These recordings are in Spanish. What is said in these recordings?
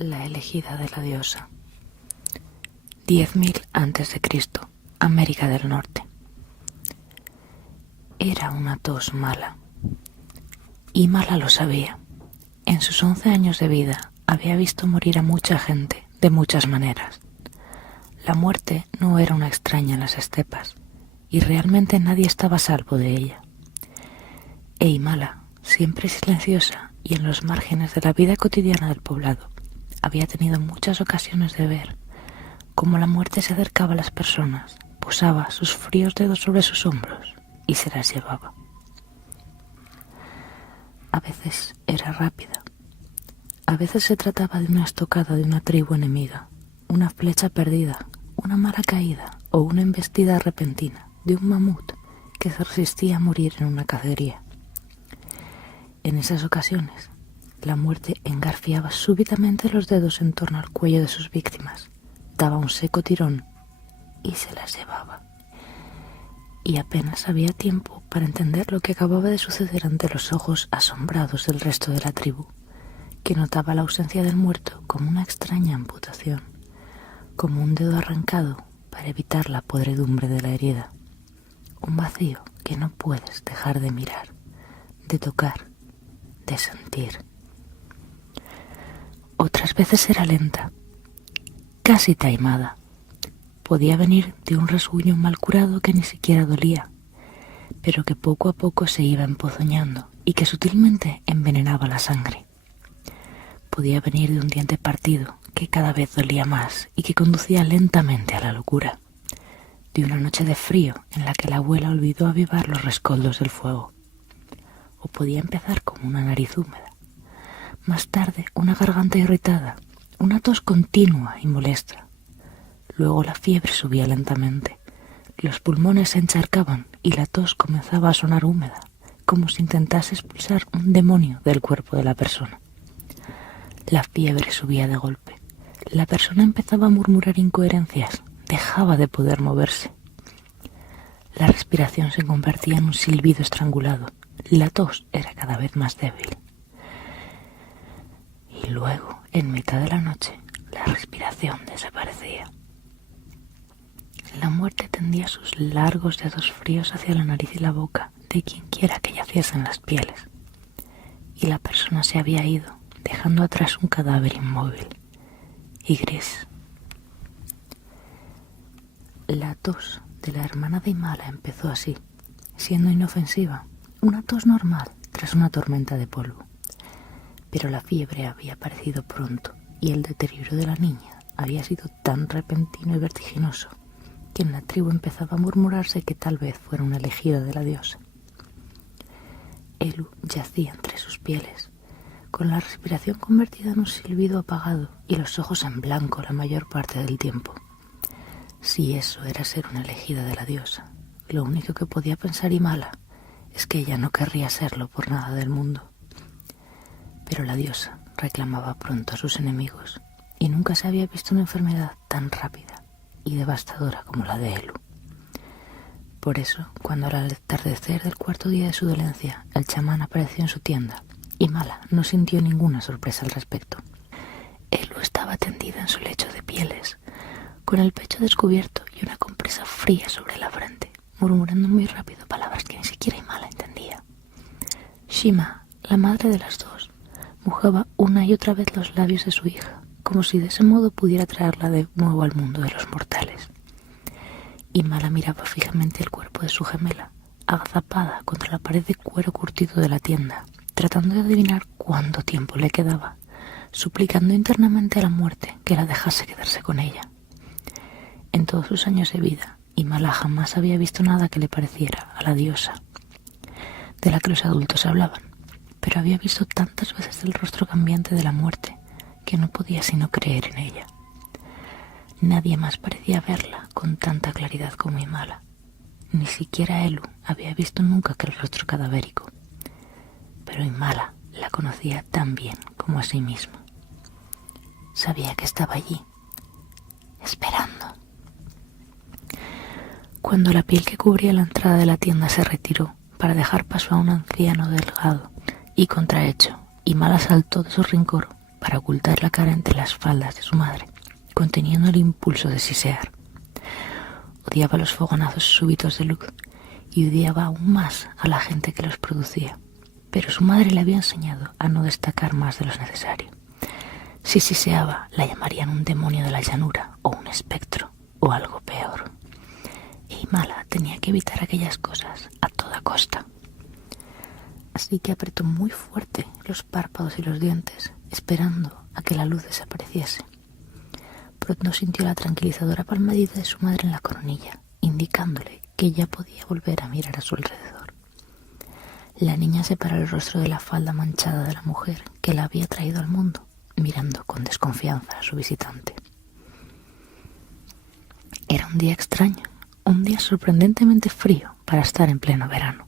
La elegida de la diosa. 10.000 a.C., América del Norte. Era una tos mala. Y Mala lo sabía. En sus 11 años de vida había visto morir a mucha gente de muchas maneras. La muerte no era una extraña en las estepas, y realmente nadie estaba a salvo de ella. Mala, siempre silenciosa y en los márgenes de la vida cotidiana del poblado, había tenido muchas ocasiones de ver cómo la muerte se acercaba a las personas, posaba sus fríos dedos sobre sus hombros y se las llevaba. A veces era rápida, a veces se trataba de una estocada de una tribu enemiga, una flecha perdida, una mala caída o una embestida repentina de un mamut que se resistía a morir en una cacería. En esas ocasiones, la muerte engarfiaba súbitamente los dedos en torno al cuello de sus víctimas, daba un seco tirón y se las llevaba. Y apenas había tiempo para entender lo que acababa de suceder ante los ojos asombrados del resto de la tribu, que notaba la ausencia del muerto como una extraña amputación, como un dedo arrancado para evitar la podredumbre de la herida, un vacío que no puedes dejar de mirar, de tocar, de sentir. Otras veces era lenta, casi taimada. Podía venir de un rasguño mal curado que ni siquiera dolía, pero que poco a poco se iba empozoñando y que sutilmente envenenaba la sangre. Podía venir de un diente partido que cada vez dolía más y que conducía lentamente a la locura, de una noche de frío en la que la abuela olvidó avivar los rescoldos del fuego. O podía empezar como una nariz húmeda, más tarde una garganta irritada, una tos continua y molesta. Luego la fiebre subía lentamente, los pulmones se encharcaban y la tos comenzaba a sonar húmeda, como si intentase expulsar un demonio del cuerpo de la persona. La fiebre subía de golpe, la persona empezaba a murmurar incoherencias, dejaba de poder moverse. La respiración se convertía en un silbido estrangulado, la tos era cada vez más débil. Y luego, en mitad de la noche, la respiración desaparecía. La muerte tendía sus largos dedos fríos hacia la nariz y la boca de quienquiera que yaciese en las pieles. Y la persona se había ido, dejando atrás un cadáver inmóvil y gris. La tos de la hermana de Mala empezó así, siendo inofensiva, una tos normal tras una tormenta de polvo. Pero la fiebre había aparecido pronto y el deterioro de la niña había sido tan repentino y vertiginoso que en la tribu empezaba a murmurarse que tal vez fuera una elegida de la diosa. Elu yacía entre sus pieles, con la respiración convertida en un silbido apagado y los ojos en blanco la mayor parte del tiempo. Si eso era ser una elegida de la diosa, lo único que podía pensar Mala es que ella no querría serlo por nada del mundo. Pero la diosa reclamaba pronto a sus enemigos y nunca se había visto una enfermedad tan rápida y devastadora como la de Elu. Por eso, cuando al atardecer del cuarto día de su dolencia el chamán apareció en su tienda, Mala no sintió ninguna sorpresa al respecto. Elu estaba tendida en su lecho de pieles, con el pecho descubierto y una compresa fría sobre la frente, murmurando muy rápido palabras que ni siquiera Mala entendía. Shima, la madre de las dos, mojaba una y otra vez los labios de su hija, como si de ese modo pudiera traerla de nuevo al mundo de los mortales. Mala miraba fijamente el cuerpo de su gemela, agazapada contra la pared de cuero curtido de la tienda, tratando de adivinar cuánto tiempo le quedaba, suplicando internamente a la muerte que la dejase quedarse con ella. En todos sus años de vida, Mala jamás había visto nada que le pareciera a la diosa de la que los adultos hablaban, pero había visto tantas veces el rostro cambiante de la muerte que no podía sino creer en ella. Nadie más parecía verla con tanta claridad como Mala. Ni siquiera Elu había visto nunca aquel rostro cadavérico. Pero Mala la conocía tan bien como a sí mismo. Sabía que estaba allí, esperando. Cuando la piel que cubría la entrada de la tienda se retiró para dejar paso a un anciano delgado y contrahecho, Mala saltó de su rincón para ocultar la cara entre las faldas de su madre, conteniendo el impulso de sisear. Odiaba los fogonazos súbitos de luz y odiaba aún más a la gente que los producía, pero su madre le había enseñado a no destacar más de lo necesario. Si siseaba, la llamarían un demonio de la llanura o un espectro o algo peor. Y Mala tenía que evitar aquellas cosas a toda costa. Así que apretó muy fuerte los párpados y los dientes, esperando a que la luz desapareciese. Pronto sintió la tranquilizadora palmadita de su madre en la coronilla, indicándole que ya podía volver a mirar a su alrededor. La niña separó el rostro de la falda manchada de la mujer que la había traído al mundo, mirando con desconfianza a su visitante. Era un día extraño, un día sorprendentemente frío para estar en pleno verano.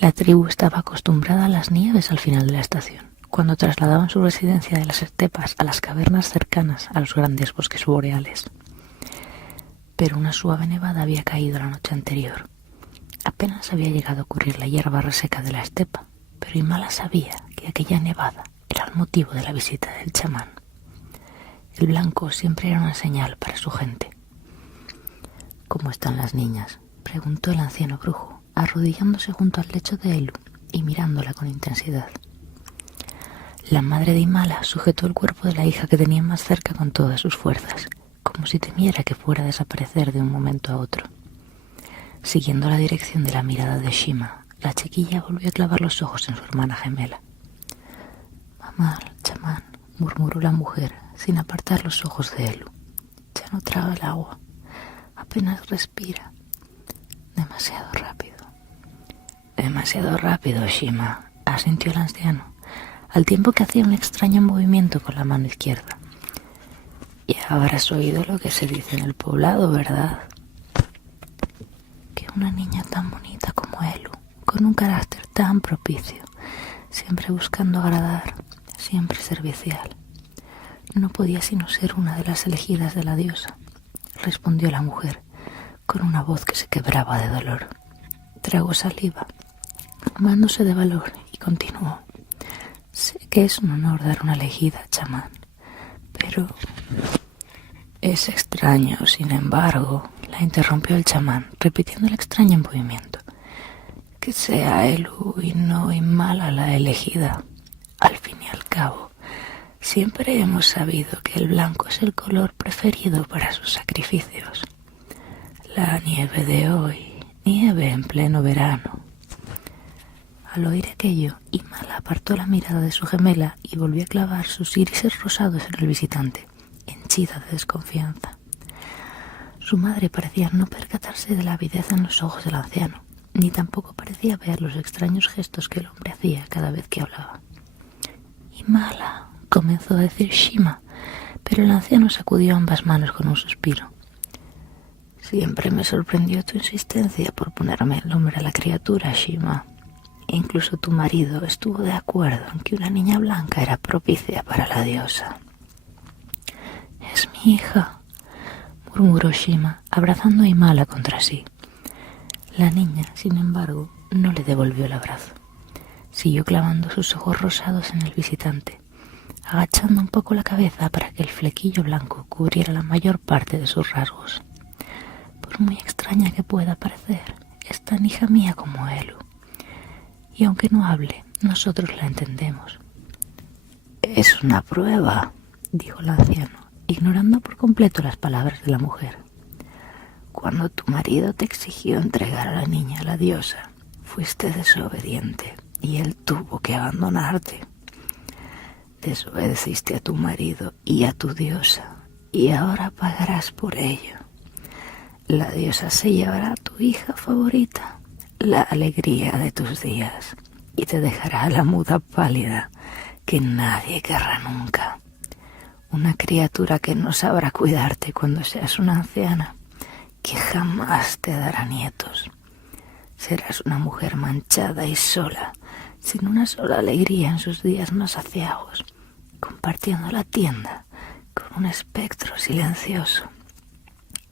La tribu estaba acostumbrada a las nieves al final de la estación, cuando trasladaban su residencia de las estepas a las cavernas cercanas a los grandes bosques boreales. Pero una suave nevada había caído la noche anterior. Apenas había llegado a ocurrir la hierba reseca de la estepa, pero Imala sabía que aquella nevada era el motivo de la visita del chamán. El blanco siempre era una señal para su gente. ¿Cómo están las niñas?, preguntó el anciano brujo, arrodillándose junto al lecho de Elu y mirándola con intensidad. La madre de Imala sujetó el cuerpo de la hija que tenía más cerca con todas sus fuerzas, como si temiera que fuera a desaparecer de un momento a otro. Siguiendo la dirección de la mirada de Shima, la chiquilla volvió a clavar los ojos en su hermana gemela. «Mamá, el chamán», murmuró la mujer, sin apartar los ojos de Elu. «Ya no traga el agua. Apenas respira. Demasiado rápido». «Demasiado rápido, Shima», asintió el anciano, al tiempo que hacía un extraño movimiento con la mano izquierda. «Ya habrás oído lo que se dice en el poblado, ¿verdad? Que una niña tan bonita como Elu, con un carácter tan propicio, siempre buscando agradar, siempre servicial, no podía sino ser una de las elegidas de la diosa», respondió la mujer, con una voz que se quebraba de dolor. Tragó saliva, armándose de valor, y continuó. «Sé que es un honor dar una elegida, chamán, pero es extraño, sin embargo», la interrumpió el chamán, repitiendo el extraño movimiento, «que sea Elu y no Imala la elegida. Al fin y al cabo, siempre hemos sabido que el blanco es el color preferido para sus sacrificios. La nieve de hoy, nieve en pleno verano». Al oír aquello, Imala apartó la mirada de su gemela y volvió a clavar sus irises rosados en el visitante, henchida de desconfianza. Su madre parecía no percatarse de la avidez en los ojos del anciano, ni tampoco parecía ver los extraños gestos que el hombre hacía cada vez que hablaba. «Imala», comenzó a decir Shima, pero el anciano sacudió ambas manos con un suspiro. «Siempre me sorprendió tu insistencia por ponerme el nombre a la criatura, Shima. Incluso tu marido estuvo de acuerdo en que una niña blanca era propicia para la diosa». «Es mi hija», murmuró Shima, abrazando a Imala contra sí. La niña, sin embargo, no le devolvió el abrazo. Siguió clavando sus ojos rosados en el visitante, agachando un poco la cabeza para que el flequillo blanco cubriera la mayor parte de sus rasgos. «Por muy extraña que pueda parecer, es tan hija mía como Elu. Y aunque no hable, nosotros la entendemos». «Es una prueba», dijo el anciano, ignorando por completo las palabras de la mujer. «Cuando tu marido te exigió entregar a la niña a la diosa, fuiste desobediente y él tuvo que abandonarte. Desobedeciste a tu marido y a tu diosa, y ahora pagarás por ello. La diosa se llevará a tu hija favorita, la alegría de tus días, y te dejará la muda pálida que nadie querrá nunca. Una criatura que no sabrá cuidarte cuando seas una anciana, que jamás te dará nietos. Serás una mujer manchada y sola, sin una sola alegría en sus días más aciagos, compartiendo la tienda con un espectro silencioso».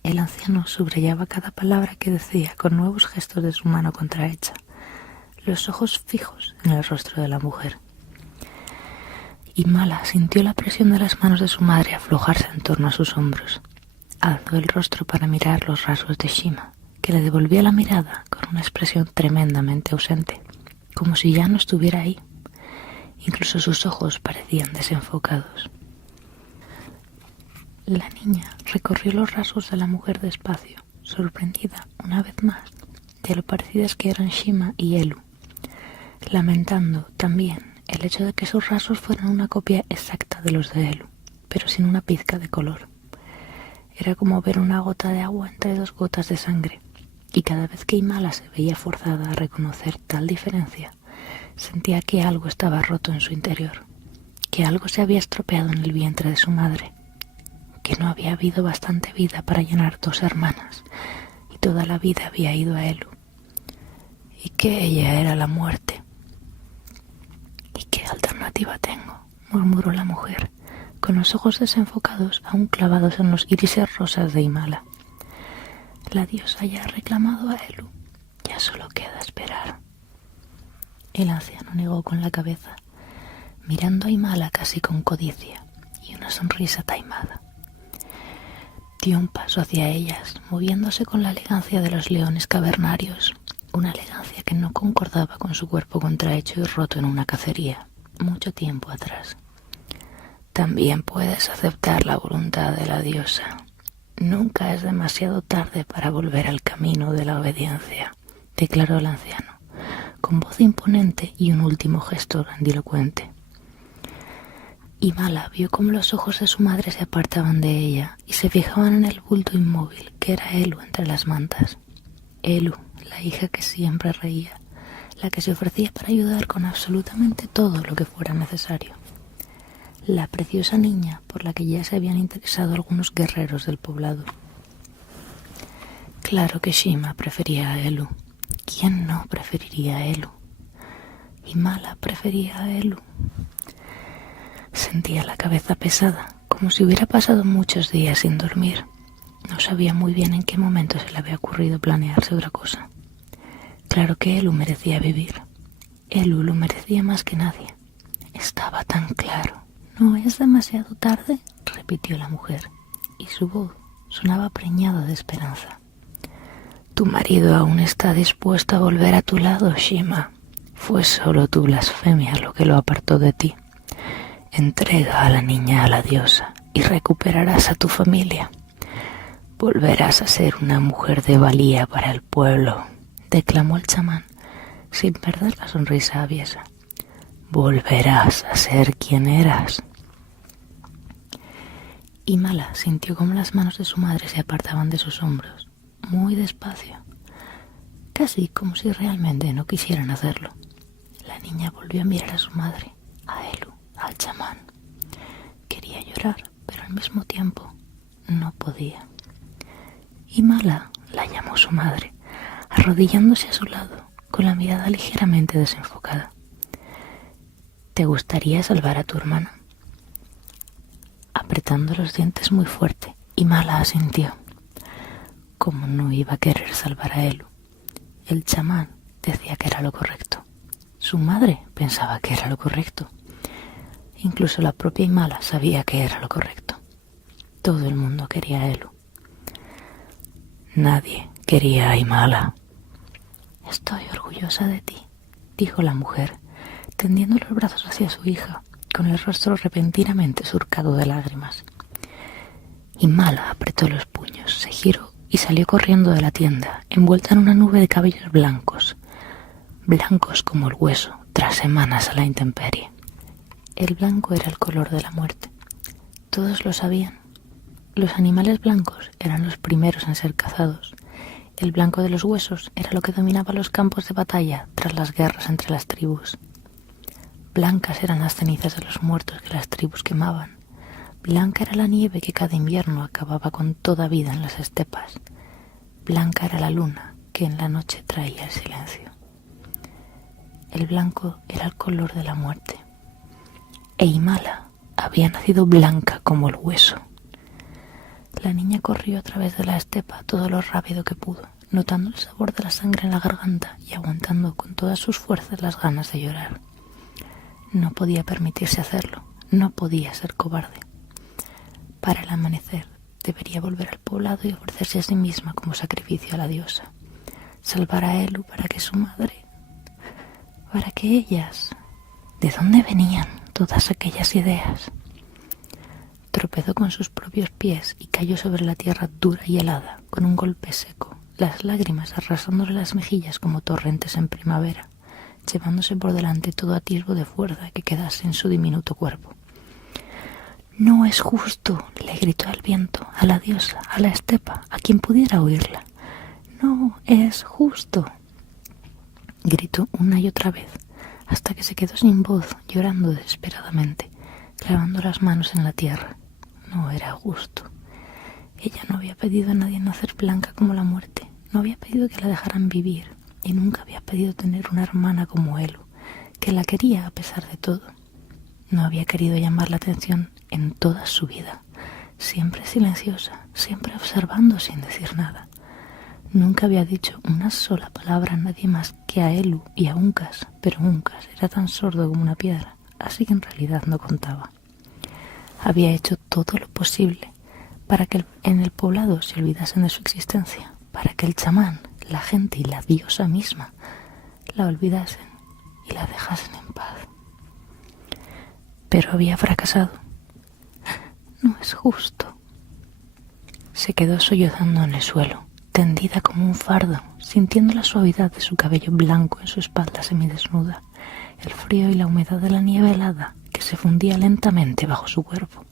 El anciano subrayaba cada palabra que decía con nuevos gestos de su mano contrahecha, los ojos fijos en el rostro de la mujer. y Mala sintió la presión de las manos de su madre aflojarse en torno a sus hombros. Alzó el rostro para mirar los rasgos de Shima, que le devolvía la mirada con una expresión tremendamente ausente, como si ya no estuviera ahí. Incluso sus ojos parecían desenfocados. La niña recorrió los rasgos de la mujer despacio, sorprendida una vez más de lo parecidas que eran Shima y Elu, lamentando también el hecho de que sus rasgos fueran una copia exacta de los de Elu, pero sin una pizca de color. Era como ver una gota de agua entre dos gotas de sangre, y cada vez que Imala se veía forzada a reconocer tal diferencia, sentía que algo estaba roto en su interior, que algo se había estropeado en el vientre de su madre, que no había habido bastante vida para llenar dos hermanas, y toda la vida había ido a Elu, y que ella era la muerte. ¿Y qué alternativa tengo?, murmuró la mujer, con los ojos desenfocados aún clavados en los irises rosas de Imala. La diosa ya ha reclamado a Elu, ya solo queda esperar. El anciano negó con la cabeza, mirando a Imala casi con codicia y una sonrisa taimada. Dio un paso hacia ellas, moviéndose con la elegancia de los leones cavernarios, una elegancia que no concordaba con su cuerpo contrahecho y roto en una cacería, mucho tiempo atrás. También puedes aceptar la voluntad de la diosa. Nunca es demasiado tarde para volver al camino de la obediencia, declaró el anciano, con voz imponente y un último gesto grandilocuente. Imala vio cómo los ojos de su madre se apartaban de ella y se fijaban en el bulto inmóvil que era Elu entre las mantas. Elu, la hija que siempre reía, la que se ofrecía para ayudar con absolutamente todo lo que fuera necesario. La preciosa niña por la que ya se habían interesado algunos guerreros del poblado. Claro que Shima prefería a Elu. ¿Quién no preferiría a Elu? Imala prefería a Elu. Sentía la cabeza pesada, como si hubiera pasado muchos días sin dormir. No sabía muy bien en qué momento se le había ocurrido planearse otra cosa. Claro que Elu merecía vivir. Elu lo merecía más que nadie. Estaba tan claro. «¿No es demasiado tarde?», repitió la mujer, y su voz sonaba preñada de esperanza. «Tu marido aún está dispuesto a volver a tu lado, Shima. Fue solo tu blasfemia lo que lo apartó de ti. Entrega a la niña a la diosa y recuperarás a tu familia. Volverás a ser una mujer de valía para el pueblo», declamó el chamán, sin perder la sonrisa aviesa. «Volverás a ser quien eras». Imala sintió como las manos de su madre se apartaban de sus hombros, muy despacio, casi como si realmente no quisieran hacerlo. La niña volvió a mirar a su madre, a Elu, al chamán. Quería llorar, pero al mismo tiempo no podía. Imala la llamó su madre, arrodillándose a su lado, con la mirada ligeramente desenfocada. «¿Te gustaría salvar a tu hermana?». Apretando los dientes muy fuerte, Imala asintió. ¿Cómo no iba a querer salvar a Elu? El chamán decía que era lo correcto. Su madre pensaba que era lo correcto. Incluso la propia Imala sabía que era lo correcto. Todo el mundo quería a Elu. Nadie quería a Imala. «Estoy orgullosa de ti», dijo la mujer, tendiendo los brazos hacia su hija, con el rostro repentinamente surcado de lágrimas. Imala apretó los puños, se giró y salió corriendo de la tienda, envuelta en una nube de cabellos blancos, blancos como el hueso, tras semanas a la intemperie. El blanco era el color de la muerte. Todos lo sabían. Los animales blancos eran los primeros en ser cazados. El blanco de los huesos era lo que dominaba los campos de batalla tras las guerras entre las tribus. Blancas eran las cenizas de los muertos que las tribus quemaban. Blanca era la nieve que cada invierno acababa con toda vida en las estepas. Blanca era la luna que en la noche traía el silencio. El blanco era el color de la muerte. E Imala había nacido blanca como el hueso. La niña corrió a través de la estepa todo lo rápido que pudo, notando el sabor de la sangre en la garganta y aguantando con todas sus fuerzas las ganas de llorar. No podía permitirse hacerlo, no podía ser cobarde. Para el amanecer debería volver al poblado y ofrecerse a sí misma como sacrificio a la diosa. Salvar a Elu para que su madre... para que ellas... ¿De dónde venían todas aquellas ideas? Tropezó con sus propios pies y cayó sobre la tierra dura y helada, con un golpe seco, las lágrimas arrasándole las mejillas como torrentes en primavera, llevándose por delante todo atisbo de fuerza que quedase en su diminuto cuerpo. «No es justo», le gritó al viento, a la diosa, a la estepa, a quien pudiera oírla. «No es justo», gritó una y otra vez, hasta que se quedó sin voz, llorando desesperadamente, clavando las manos en la tierra. No era justo. Ella no había pedido a nadie nacer blanca como la muerte, no había pedido que la dejaran vivir, y nunca había pedido tener una hermana como Elu, que la quería a pesar de todo. No había querido llamar la atención en toda su vida, siempre silenciosa, siempre observando sin decir nada. Nunca había dicho una sola palabra a nadie más que a Elu y a Uncas, pero Uncas era tan sordo como una piedra, así que en realidad no contaba. Había hecho todo lo posible para que en el poblado se olvidasen de su existencia, para que el chamán, la gente y la diosa misma la olvidasen y la dejasen en paz. Pero había fracasado. No es justo. Se quedó sollozando en el suelo, tendida como un fardo, sintiendo la suavidad de su cabello blanco en su espalda semidesnuda, el frío y la humedad de la nieve helada que se fundía lentamente bajo su cuerpo.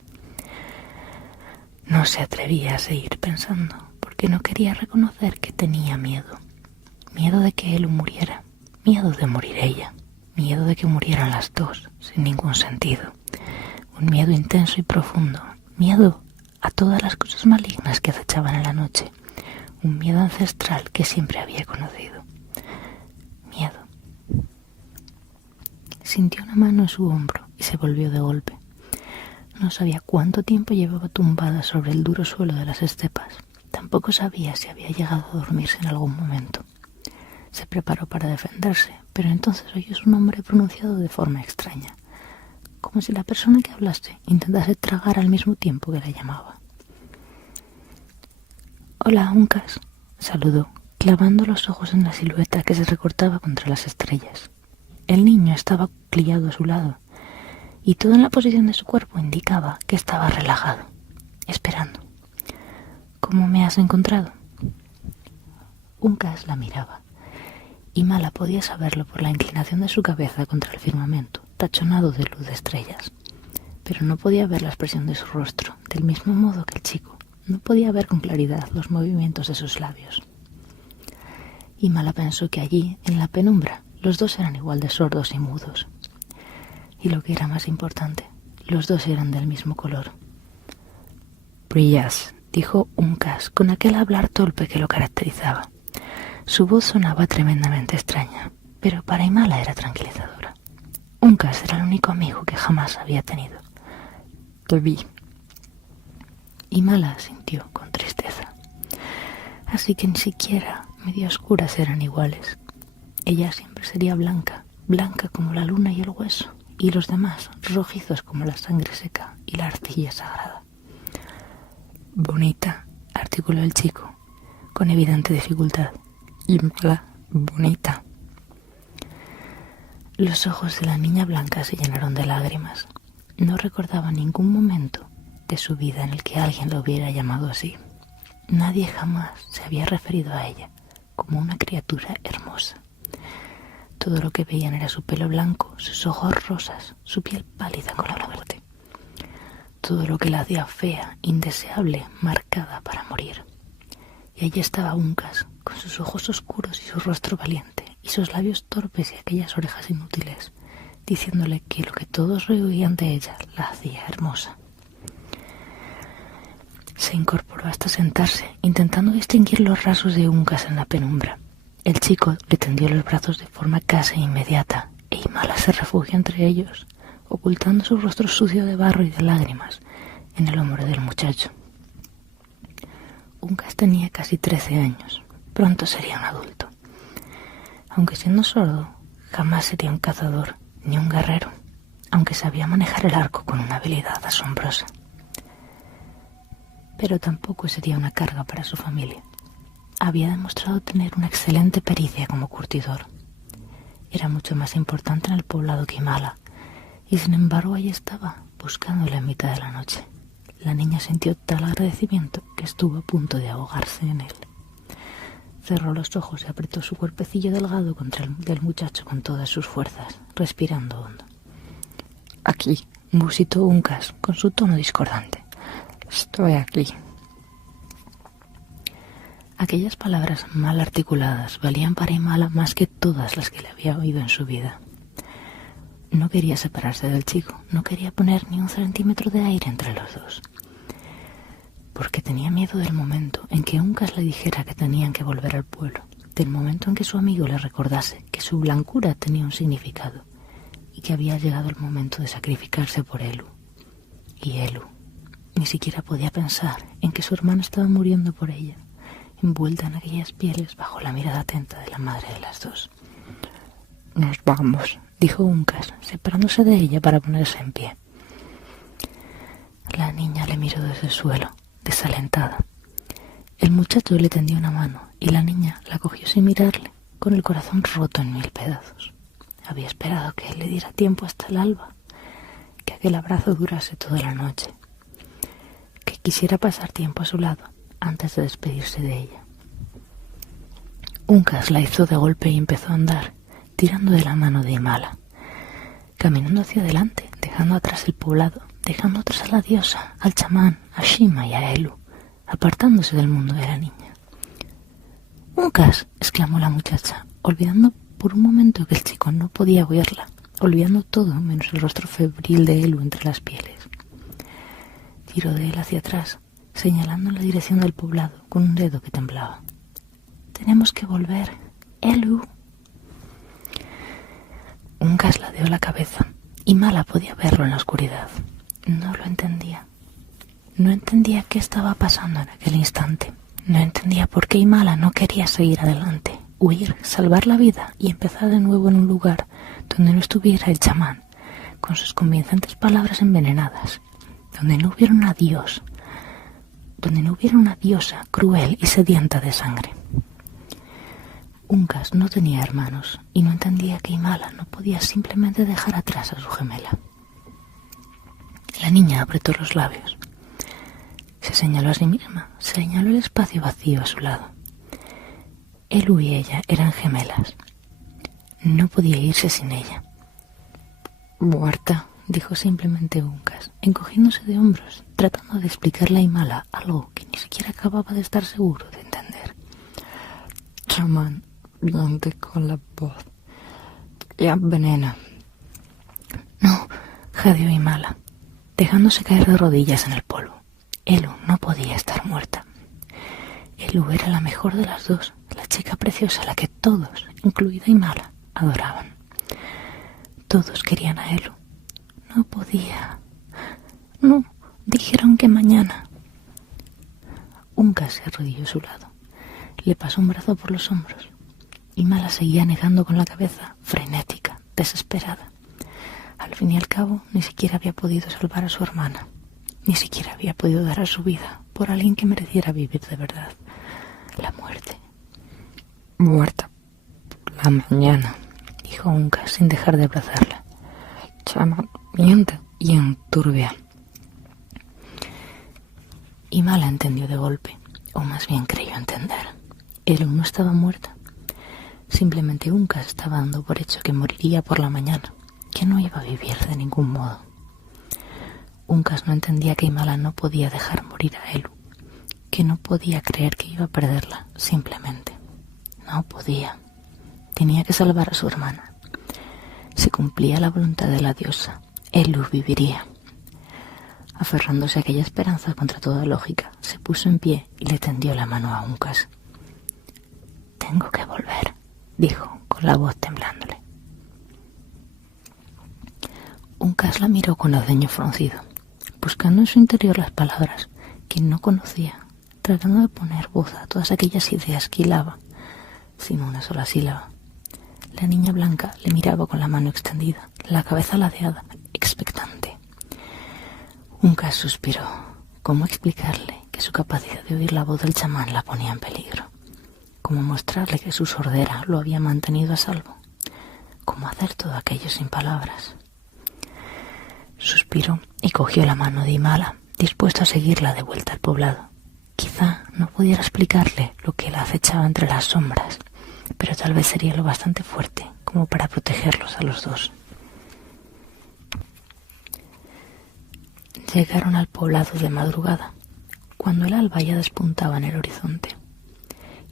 No se atrevía a seguir pensando, porque no quería reconocer que tenía miedo. Miedo de que él muriera, miedo de morir ella, miedo de que murieran las dos, sin ningún sentido. Un miedo intenso y profundo, miedo a todas las cosas malignas que acechaban en la noche, un miedo ancestral que siempre había conocido. Miedo. Sintió una mano en su hombro y se volvió de golpe. No sabía cuánto tiempo llevaba tumbada sobre el duro suelo de las estepas. Tampoco sabía si había llegado a dormirse en algún momento. Se preparó para defenderse, pero entonces oyó su nombre pronunciado de forma extraña, como si la persona que hablase intentase tragar al mismo tiempo que la llamaba. «Hola, Uncas», saludó, clavando los ojos en la silueta que se recortaba contra las estrellas. El niño estaba cuclillado a su lado, y todo en la posición de su cuerpo indicaba que estaba relajado, esperando. «¿Cómo me has encontrado?» Uncas la miraba, y Mala podía saberlo por la inclinación de su cabeza contra el firmamento, tachonado de luz de estrellas. Pero no podía ver la expresión de su rostro, del mismo modo que el chico. No podía ver con claridad los movimientos de sus labios. Y Mala pensó que allí, en la penumbra, los dos eran igual de sordos y mudos. Y lo que era más importante, los dos eran del mismo color. «Brillas», dijo Uncas con aquel hablar torpe que lo caracterizaba. Su voz sonaba tremendamente extraña, pero para Imala era tranquilizadora. Uncas era el único amigo que jamás había tenido. «Te vi». Imala sintió con tristeza. Así que ni siquiera medio oscuras eran iguales. Ella siempre sería blanca, blanca como la luna y el hueso, y los demás rojizos como la sangre seca y la arcilla sagrada. «Bonita», articuló el chico, con evidente dificultad. «Imala, bonita». Los ojos de la niña blanca se llenaron de lágrimas. No recordaba ningún momento de su vida en el que alguien lo hubiera llamado así. Nadie jamás se había referido a ella como una criatura hermosa. Todo lo que veían era su pelo blanco, sus ojos rosas, su piel pálida con la muerte. Todo lo que la hacía fea, indeseable, marcada para morir. Y allí estaba Uncas, con sus ojos oscuros y su rostro valiente, y sus labios torpes y aquellas orejas inútiles, diciéndole que lo que todos rehuían de ella la hacía hermosa. Se incorporó hasta sentarse, intentando distinguir los rasgos de Uncas en la penumbra. El chico le tendió los brazos de forma casi inmediata, e Imala se refugió entre ellos, ocultando su rostro sucio de barro y de lágrimas en el hombro del muchacho. Uncas tenía casi 13 años. Pronto sería un adulto. Aunque siendo sordo, jamás sería un cazador ni un guerrero. aunque sabía manejar el arco con una habilidad asombrosa. Pero tampoco sería una carga para su familia. Había demostrado tener una excelente pericia como curtidor. Era mucho más importante en el poblado que Imala, y sin embargo ahí estaba, buscándola en mitad de la noche. La niña sintió tal agradecimiento que estuvo a punto de ahogarse en él. Cerró los ojos y apretó su cuerpecillo delgado contra el del muchacho con todas sus fuerzas, respirando hondo. «Aquí», musitó Uncas con su tono discordante. «Estoy aquí». Aquellas palabras mal articuladas valían para Imala más que todas las que le había oído en su vida. No quería separarse del chico, no quería poner ni un centímetro de aire entre los dos, porque tenía miedo del momento en que Uncas le dijera que tenían que volver al pueblo, del momento en que su amigo le recordase que su blancura tenía un significado y que había llegado el momento de sacrificarse por Elu. Y Elu ni siquiera podía pensar en que su hermana estaba muriendo por ella, envuelta en aquellas pieles bajo la mirada atenta de la madre de las dos. «Nos vamos», dijo Uncas, separándose de ella para ponerse en pie. La niña le miró desde el suelo, desalentada. El muchacho le tendió una mano y la niña la cogió sin mirarle, con el corazón roto en 1000 pedazos. Había esperado que él le diera tiempo hasta el alba, que aquel abrazo durase toda la noche, que quisiera pasar tiempo a su lado antes de despedirse de ella. Uncas la hizo de golpe y empezó a andar, tirando de la mano de Imala, caminando hacia adelante, dejando atrás el poblado, dejando atrás a la diosa, al chamán, a Shima y a Elu, apartándose del mundo de la niña. «Uncas», exclamó la muchacha, olvidando por un momento que el chico no podía oírla, olvidando todo menos el rostro febril de Elu entre las pieles. Tiró de él hacia atrás, señalando en la dirección del poblado con un dedo que temblaba. «Tenemos que volver, Elu». Uncas ladeó la cabeza. Imala podía verlo en la oscuridad. No lo entendía. No entendía qué estaba pasando en aquel instante. No entendía por qué Imala no quería seguir adelante, huir, salvar la vida y empezar de nuevo en un lugar donde no estuviera el chamán, con sus convincentes palabras envenenadas, donde no hubiera un adiós, donde no hubiera una diosa cruel y sedienta de sangre. Uncas no tenía hermanos y no entendía que Imala no podía simplemente dejar atrás a su gemela. La niña apretó los labios. Se señaló a sí misma, señaló el espacio vacío a su lado. Elu y ella eran gemelas. No podía irse sin ella. «Muerta», dijo simplemente Uncas, encogiéndose de hombros, tratando de explicarle a Imala algo que ni siquiera acababa de estar seguro de entender. «Chamán, miente con la voz. Y envenena». «No», jadeó Imala, dejándose caer de rodillas en el polvo. Elu no podía estar muerta. Elu era la mejor de las dos, la chica preciosa, la que todos, incluida Imala, adoraban. Todos querían a Elu. No podía. No, dijeron que mañana. Uncas se arrodilló a su lado. Le pasó un brazo por los hombros. Imala seguía negando con la cabeza, frenética, desesperada. Al fin y al cabo, ni siquiera había podido salvar a su hermana. Ni siquiera había podido dar a su vida por alguien que mereciera vivir de verdad. La muerte. «Muerta por la mañana», dijo Uncas sin dejar de abrazarla. «Chamán, miente y enturbia». Imala entendió de golpe, o más bien creyó entender. Elu no estaba muerta. Simplemente Uncas estaba dando por hecho que moriría por la mañana, que no iba a vivir de ningún modo. Uncas no entendía que Imala no podía dejar morir a Elu, que no podía creer que iba a perderla, simplemente. No podía. Tenía que salvar a su hermana. Si cumplía la voluntad de la diosa, Elu viviría. Aferrándose a aquella esperanza contra toda lógica, se puso en pie y le tendió la mano a Uncas. «Tengo que volver», dijo, con la voz temblándole. Uncas la miró con el ceño fruncido, buscando en su interior las palabras que no conocía, tratando de poner voz a todas aquellas ideas que hilaba, sin una sola sílaba. La niña blanca le miraba con la mano extendida, la cabeza ladeada, expectante. Uncas suspiró. ¿Cómo explicarle que su capacidad de oír la voz del chamán la ponía en peligro? ¿Cómo mostrarle que su sordera lo había mantenido a salvo? ¿Cómo hacer todo aquello sin palabras? Suspiró y cogió la mano de Imala, dispuesto a seguirla de vuelta al poblado. Quizá no pudiera explicarle lo que la acechaba entre las sombras, pero tal vez sería lo bastante fuerte como para protegerlos a los dos. Llegaron al poblado de madrugada, cuando el alba ya despuntaba en el horizonte.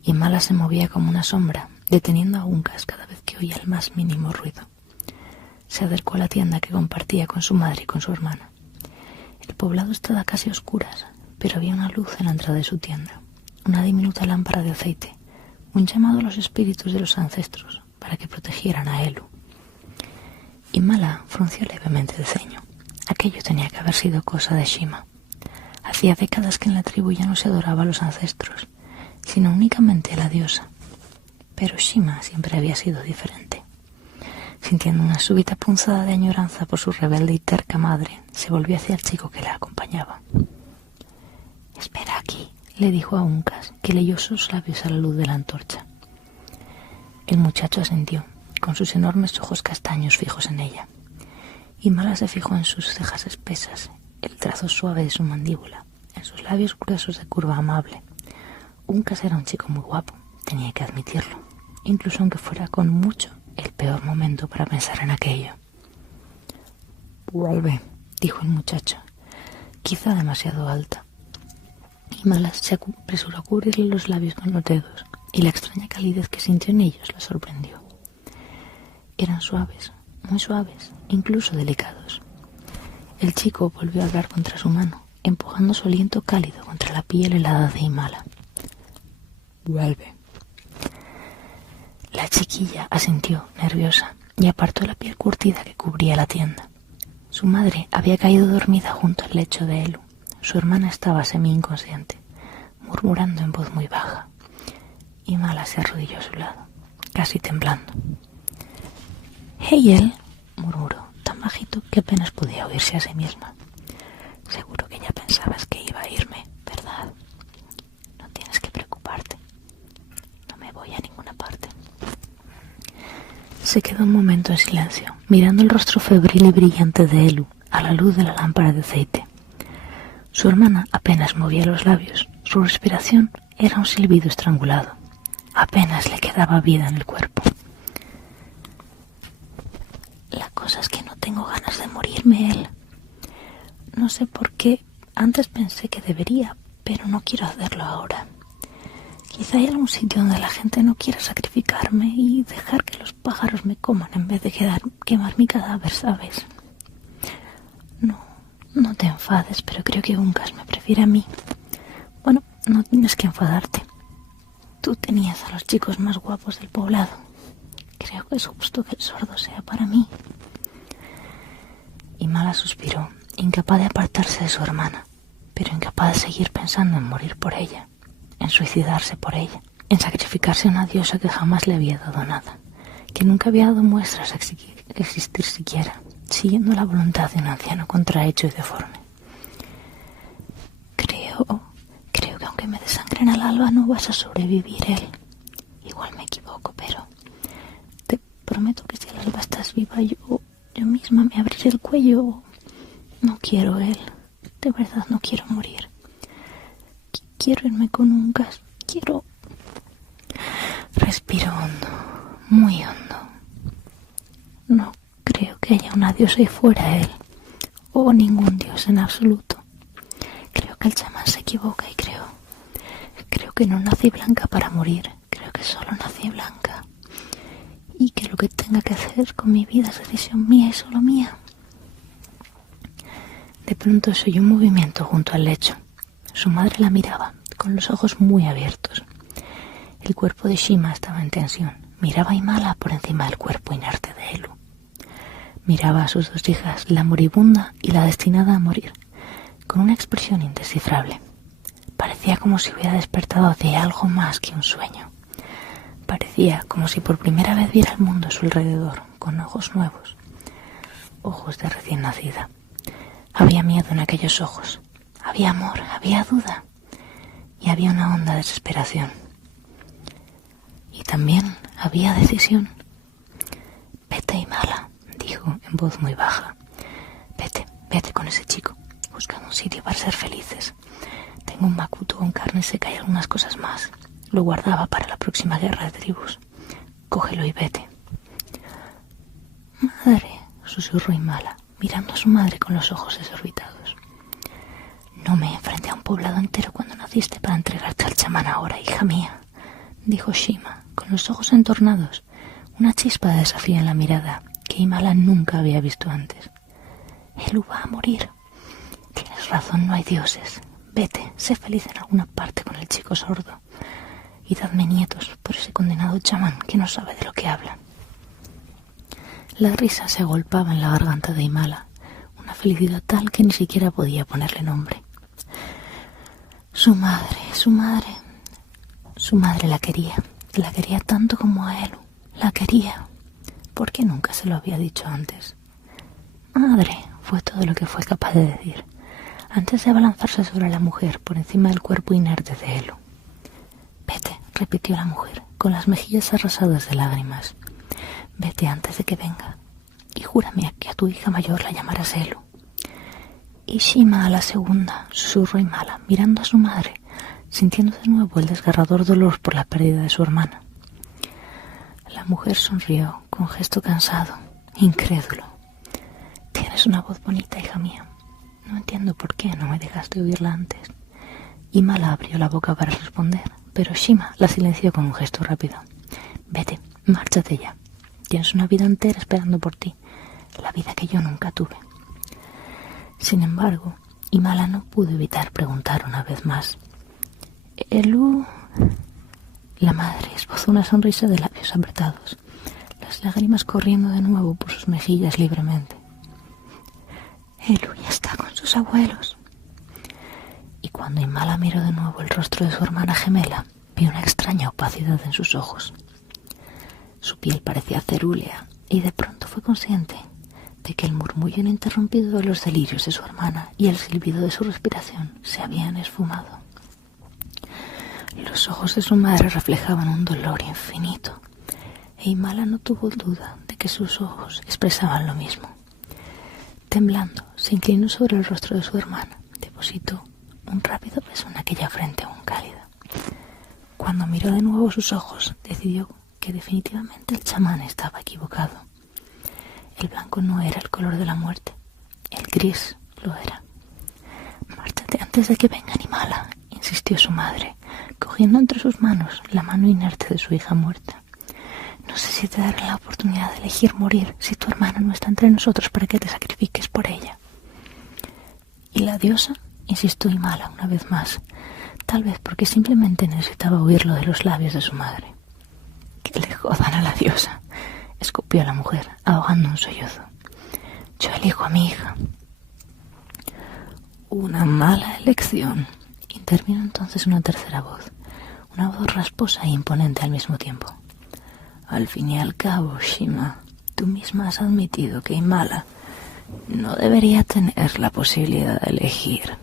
Imala se movía como una sombra, deteniendo a Uncas cada vez que oía el más mínimo ruido. Se acercó a la tienda que compartía con su madre y con su hermana. El poblado estaba casi a oscuras, pero había una luz en la entrada de su tienda, una diminuta lámpara de aceite, un llamado a los espíritus de los ancestros para que protegieran a Elu. Imala frunció levemente el ceño. Aquello tenía que haber sido cosa de Shima. Hacía décadas que en la tribu ya no se adoraba a los ancestros, sino únicamente a la diosa. Pero Shima siempre había sido diferente. Sintiendo una súbita punzada de añoranza por su rebelde y terca madre, se volvió hacia el chico que la acompañaba. «Espera aquí», le dijo a Uncas, que leyó sus labios a la luz de la antorcha. El muchacho asintió, con sus enormes ojos castaños fijos en ella. Imala se fijó en sus cejas espesas, el trazo suave de su mandíbula, en sus labios gruesos de curva amable. Uncas era un chico muy guapo, tenía que admitirlo, incluso aunque fuera con mucho el peor momento para pensar en aquello. «Vuelve», dijo el muchacho, quizá demasiado alta. Imala se apresuró a cubrirle los labios con los dedos, y la extraña calidez que sintió en ellos la sorprendió. Eran suaves, muy suaves, incluso delicados. El chico volvió a hablar contra su mano, empujando su aliento cálido contra la piel helada de Imala. «Vuelve». La chiquilla asintió, nerviosa, y apartó la piel curtida que cubría la tienda. Su madre había caído dormida junto al lecho de Elu. Su hermana estaba semi-inconsciente, murmurando en voz muy baja. Imala se arrodilló a su lado, casi temblando. «Heyel», murmuró, tan bajito que apenas podía oírse a sí misma. «Seguro que ya pensabas que iba a irme, ¿verdad? No tienes que preocuparte. No me voy a ninguna parte». Se quedó un momento en silencio, mirando el rostro febril y brillante de Elu a la luz de la lámpara de aceite. Su hermana apenas movía los labios. Su respiración era un silbido estrangulado. Apenas le quedaba vida en el cuerpo. «La cosa es que no tengo ganas de morirme, él. No sé por qué. Antes pensé que debería, pero no quiero hacerlo ahora. Quizá hay algún sitio donde la gente no quiera sacrificarme y dejar que los pájaros me coman en vez de quemar mi cadáver, ¿sabes? No te enfades, pero creo que Uncas me prefiere a mí. Bueno, no tienes que enfadarte. Tú tenías a los chicos más guapos del poblado. Creo que es justo que el sordo sea para mí». Imala suspiró, incapaz de apartarse de su hermana, pero incapaz de seguir pensando en morir por ella, en suicidarse por ella, en sacrificarse a una diosa que jamás le había dado nada, que nunca había dado muestras de existir siquiera, siguiendo la voluntad de un anciano contrahecho y deforme. Creo que aunque me desangren al alba no vas a sobrevivir, él. Igual me equivoco, pero te prometo que si al alba estás viva, yo misma me abriré el cuello. No quiero, él. De verdad no quiero morir. Quiero irme con Uncas. Quiero... Respiro hondo, muy hondo. No creo que haya una diosa ahí fuera, él, o ningún dios en absoluto. Creo que el chamán se equivoca y creo que no nací blanca para morir. Creo que solo nací blanca y que lo que tenga que hacer con mi vida es decisión mía y solo mía. De pronto se oyó un movimiento junto al lecho. Su madre la miraba, con los ojos muy abiertos. El cuerpo de Shima estaba en tensión. Miraba a Imala por encima del cuerpo inerte de Elu. Miraba a sus dos hijas, la moribunda y la destinada a morir, con una expresión indescifrable. Parecía como si hubiera despertado de algo más que un sueño. Parecía como si por primera vez viera el mundo a su alrededor, con ojos nuevos. ojos de recién nacida. Había miedo en aquellos ojos, había amor, había duda y había una honda desesperación. Y también había decisión. Vete, Imala, dijo en voz muy baja. Vete con ese chico. Buscad un sitio para ser felices. Tengo un macuto con carne seca y algunas cosas más. Lo guardaba para la próxima guerra de tribus. Cógelo y vete. Madre, susurró Imala, mirando a su madre con los ojos desorbitados. No me enfrenté a un poblado entero cuando naciste para entregarte al chamán ahora, hija mía, dijo Shima, con los ojos entornados, una chispa de desafío en la mirada que Imala nunca había visto antes. Elu va a morir. Tienes razón, no hay dioses. Vete, sé feliz en alguna parte con el chico sordo. Y dadme nietos por ese condenado chamán que no sabe de lo que habla. La risa se agolpaba en la garganta de Imala, una felicidad tal que ni siquiera podía ponerle nombre. Su madre la quería tanto como a Elu, la quería. ¿Por qué nunca se lo había dicho antes? Madre, fue todo lo que fue capaz de decir, antes de abalanzarse sobre la mujer por encima del cuerpo inerte de Elu. Vete, repitió la mujer, con las mejillas arrasadas de lágrimas. Vete antes de que venga, y júrame que a tu hija mayor la llamarás Elu. Y Shima a la segunda, susurró Imala, mirando a su madre, sintiendo de nuevo el desgarrador dolor por la pérdida de su hermana. La mujer sonrió, con gesto cansado, incrédulo. Tienes una voz bonita, hija mía. No entiendo por qué no me dejaste oírla antes. Imala abrió la boca para responder, pero Shima la silenció con un gesto rápido. Vete, márchate ya. Tienes una vida entera esperando por ti, la vida que yo nunca tuve. Sin embargo, Imala no pudo evitar preguntar una vez más. Elu... La madre esbozó una sonrisa de labios apretados, las lágrimas corriendo de nuevo por sus mejillas libremente. Elu ya está con sus abuelos. Y cuando Imala miró de nuevo el rostro de su hermana gemela, vio una extraña opacidad en sus ojos. Su piel parecía cerúlea y de pronto fue consciente de que el murmullo ininterrumpido de los delirios de su hermana y el silbido de su respiración se habían esfumado. Los ojos de su madre reflejaban un dolor infinito, e Imala no tuvo duda de que sus ojos expresaban lo mismo. Temblando, se inclinó sobre el rostro de su hermana, depositó un rápido beso en aquella frente aún cálida. Cuando miró de nuevo sus ojos, decidió que definitivamente el chamán estaba equivocado. El blanco no era el color de la muerte, el gris lo era. Márchate antes de que vengan, Imala, insistió su madre, cogiendo entre sus manos la mano inerte de su hija muerta. No sé si te daré la oportunidad de elegir morir si tu hermana no está entre nosotros para que te sacrifiques por ella. ¿Y la diosa? Insistió Imala una vez más, tal vez porque simplemente necesitaba oírlo de los labios de su madre. Que le jodan a la diosa, escupió la mujer, ahogando un sollozo. Yo elijo a mi hija. Una mala elección, intervino entonces una tercera voz, una voz rasposa e imponente al mismo tiempo. Al fin y al cabo, Shima, tú misma has admitido que Imala no debería tener la posibilidad de elegir.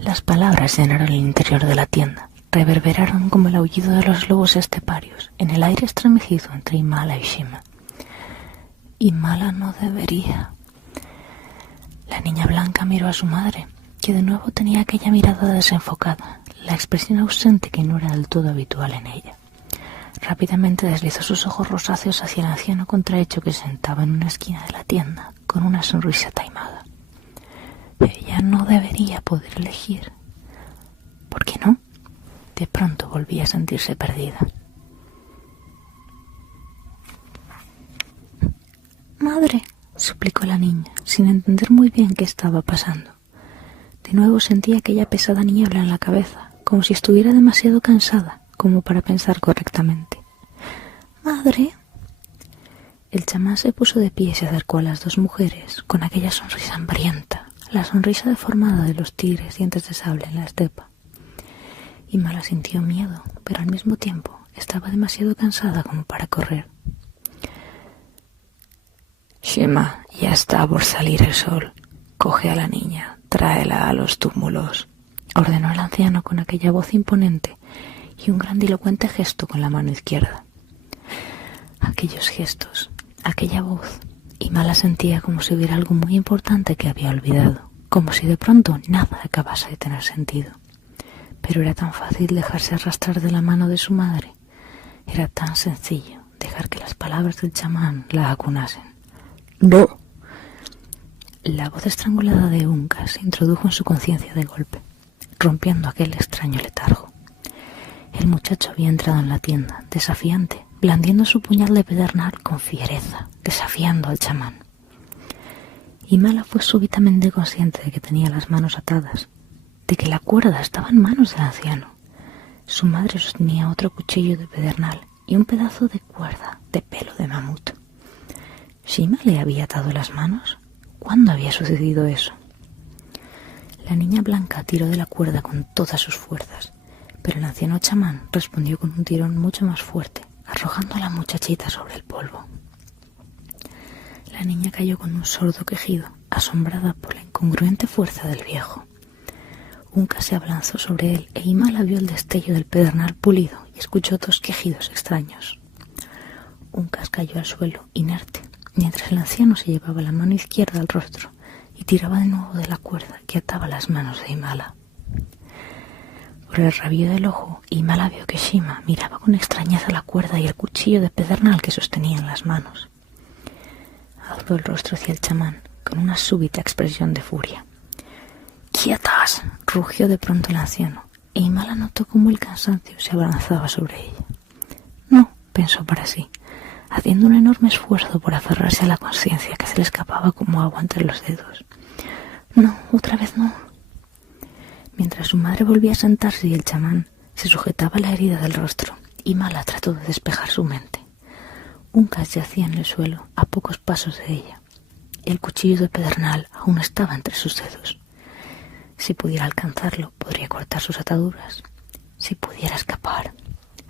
Las palabras llenaron el interior de la tienda, reverberaron como el aullido de los lobos esteparios en el aire estremecido entre Imala y Shima. Imala no debería. La niña blanca miró a su madre, que de nuevo tenía aquella mirada desenfocada, la expresión ausente que no era del todo habitual en ella. Rápidamente deslizó sus ojos rosáceos hacia el anciano contrahecho que sentaba en una esquina de la tienda, con una sonrisa taimada. Ella no debería poder elegir. ¿Por qué no? De pronto volvía a sentirse perdida. Madre, suplicó la niña, sin entender muy bien qué estaba pasando. De nuevo sentía aquella pesada niebla en la cabeza, como si estuviera demasiado cansada como para pensar correctamente. Madre. El chamán se puso de pie y se acercó a las dos mujeres con aquella sonrisa hambrienta, la sonrisa deformada de los tigres dientes de sable en la estepa. Imala sintió miedo, pero al mismo tiempo estaba demasiado cansada como para correr. Shima, ya está por salir el sol. Coge a la niña, tráela a los túmulos, ordenó el anciano con aquella voz imponente y un grandilocuente gesto con la mano izquierda. Aquellos gestos, aquella voz, Himala sentía como si hubiera algo muy importante que había olvidado, como si de pronto nada acabase de tener sentido. Pero era tan fácil dejarse arrastrar de la mano de su madre. Era tan sencillo dejar que las palabras del chamán la acunasen. ¡No! La voz estrangulada de Uncas se introdujo en su conciencia de golpe, rompiendo aquel extraño letargo. El muchacho había entrado en la tienda, desafiante, blandiendo su puñal de pedernal con fiereza, desafiando al chamán. Himala fue súbitamente consciente de que tenía las manos atadas, de que la cuerda estaba en manos del anciano. Su madre sostenía otro cuchillo de pedernal y un pedazo de cuerda de pelo de mamut. ¿Shima le había atado las manos? ¿Cuándo había sucedido eso? La niña blanca tiró de la cuerda con todas sus fuerzas, pero el anciano chamán respondió con un tirón mucho más fuerte, arrojando a la muchachita sobre el polvo. La niña cayó con un sordo quejido, asombrada por la incongruente fuerza del viejo. Uncas se abalanzó sobre él e Himala vio el destello del pedernal pulido y escuchó dos quejidos extraños. Uncas cayó al suelo, inerte, mientras el anciano se llevaba la mano izquierda al rostro y tiraba de nuevo de la cuerda que ataba las manos de Himala. Por el rabillo del ojo, Himala vio que Shima miraba con extrañeza la cuerda y el cuchillo de pedernal que sostenía en las manos. Alzó el rostro hacia el chamán con una súbita expresión de furia. ¡Quietas!, rugió de pronto el anciano, e Himala notó cómo el cansancio se abalanzaba sobre ella. No, pensó para sí, haciendo un enorme esfuerzo por aferrarse a la conciencia que se le escapaba como agua entre los dedos. No, otra vez no. Mientras su madre volvía a sentarse y el chamán se sujetaba la herida del rostro, Himala trató de despejar su mente. Uncas yacía en el suelo, a pocos pasos de ella. El cuchillo de pedernal aún estaba entre sus dedos. Si pudiera alcanzarlo, podría cortar sus ataduras. Si pudiera escapar.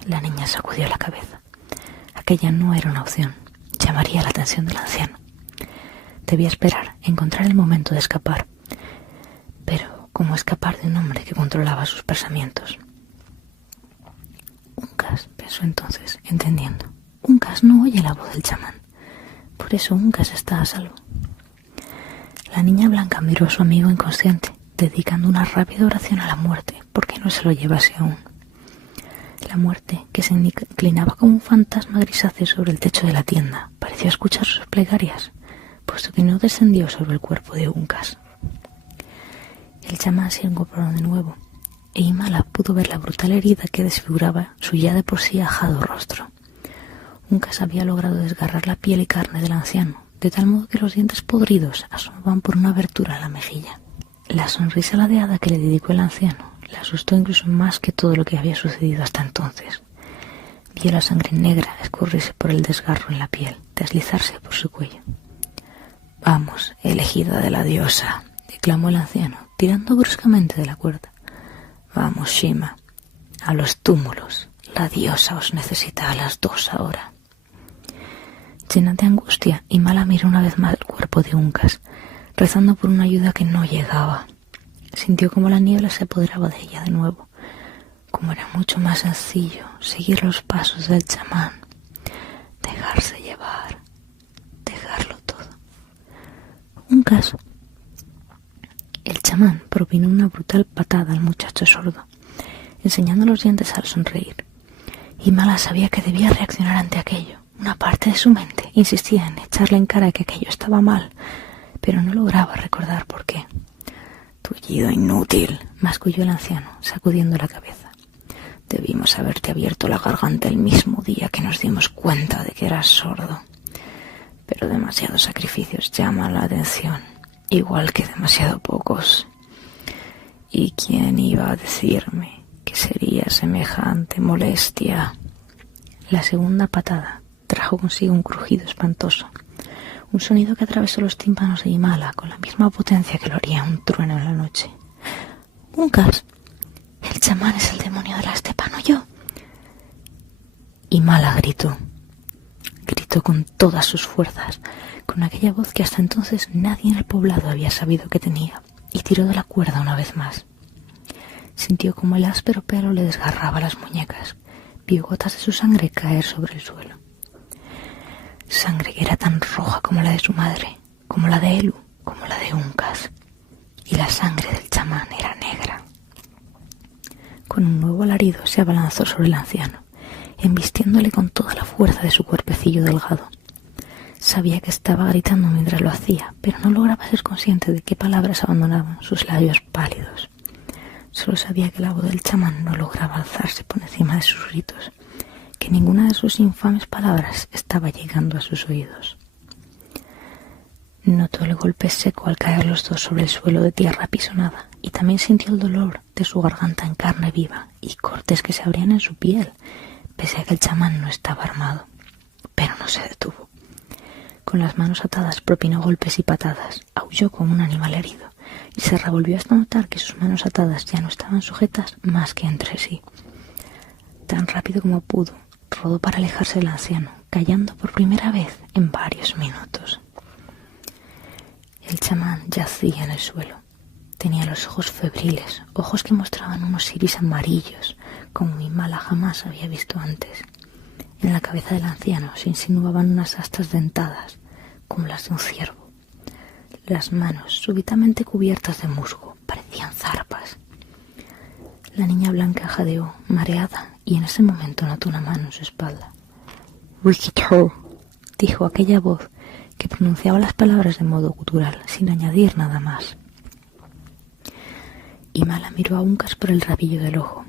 La niña sacudió la cabeza. Aquella no era una opción. Llamaría la atención del anciano. Debía esperar, encontrar el momento de escapar. Pero, ¿cómo escapar de un hombre que controlaba sus pensamientos? Uncas, pensó entonces, entendiendo. Uncas no oye la voz del chamán. Por eso Uncas está a salvo. La niña blanca miró a su amigo inconsciente, dedicando una rápida oración a la muerte, porque no se lo llevase aún. La muerte, que se inclinaba como un fantasma grisáceo sobre el techo de la tienda, pareció escuchar sus plegarias, puesto que no descendió sobre el cuerpo de Uncas. El chamán se incorporó de nuevo, e Himala pudo ver la brutal herida que desfiguraba su ya de por sí ajado rostro. Uncas había logrado desgarrar la piel y carne del anciano, de tal modo que los dientes podridos asomaban por una abertura en la mejilla. La sonrisa ladeada que le dedicó el anciano le asustó incluso más que todo lo que había sucedido hasta entonces. Vio la sangre negra escurrirse por el desgarro en la piel, deslizarse por su cuello. «Vamos, elegida de la diosa», exclamó el anciano, tirando bruscamente de la cuerda. «Vamos, Shima, a los túmulos. La diosa os necesita a las dos ahora». Llena de angustia, Himala miró una vez más el cuerpo de Uncas, rezando por una ayuda que no llegaba. Sintió como la niebla se apoderaba de ella de nuevo, como era mucho más sencillo seguir los pasos del chamán, dejarse llevar, dejarlo todo. Uncas. El chamán propinó una brutal patada al muchacho sordo, enseñando los dientes al sonreír. Himala sabía que debía reaccionar ante aquello. Una parte de su mente insistía en echarle en cara que aquello estaba mal, pero no lograba recordar por qué. «Tullido inútil», masculló el anciano, sacudiendo la cabeza. «Debimos haberte abierto la garganta el mismo día que nos dimos cuenta de que eras sordo. Pero demasiados sacrificios llaman la atención, igual que demasiado pocos. ¿Y quién iba a decirme que sería semejante molestia?» La segunda patada trajo consigo un crujido espantoso, un sonido que atravesó los tímpanos de Himala con la misma potencia que lo haría un trueno en la noche. «Uncas, el chamán es el demonio de la estepa, no yo». Himala gritó. Gritó con todas sus fuerzas, con aquella voz que hasta entonces nadie en el poblado había sabido que tenía, y tiró de la cuerda una vez más. Sintió como el áspero pelo le desgarraba las muñecas. Vio gotas de su sangre caer sobre el suelo. Sangre que era tan roja como la de su madre, como la de Elu, como la de Uncas. Y la sangre del chamán era negra. Con un nuevo alarido se abalanzó sobre el anciano, embistiéndole con toda la fuerza de su cuerpecillo delgado. Sabía que estaba gritando mientras lo hacía, pero no lograba ser consciente de qué palabras abandonaban sus labios pálidos. Solo sabía que la voz del chamán no lograba alzarse por encima de sus gritos, que ninguna de sus infames palabras estaba llegando a sus oídos. Notó el golpe seco al caer los dos sobre el suelo de tierra apisonada, y también sintió el dolor de su garganta en carne viva y cortes que se abrían en su piel, pese a que el chamán no estaba armado. Pero no se detuvo. Con las manos atadas propinó golpes y patadas, aulló como un animal herido, y se revolvió hasta notar que sus manos atadas ya no estaban sujetas más que entre sí. Tan rápido como pudo, rodó para alejarse del anciano, callando por primera vez en varios minutos. El chamán yacía en el suelo. Tenía los ojos febriles, ojos que mostraban unos iris amarillos, como Imala jamás había visto antes. En la cabeza del anciano se insinuaban unas astas dentadas, como las de un ciervo. Las manos, súbitamente cubiertas de musgo, parecían zarpas. La niña blanca jadeó, mareada, y en ese momento notó una mano en su espalda. «Wikito», dijo aquella voz que pronunciaba las palabras de modo gutural, sin añadir nada más. Imala miró a Uncas por el rabillo del ojo.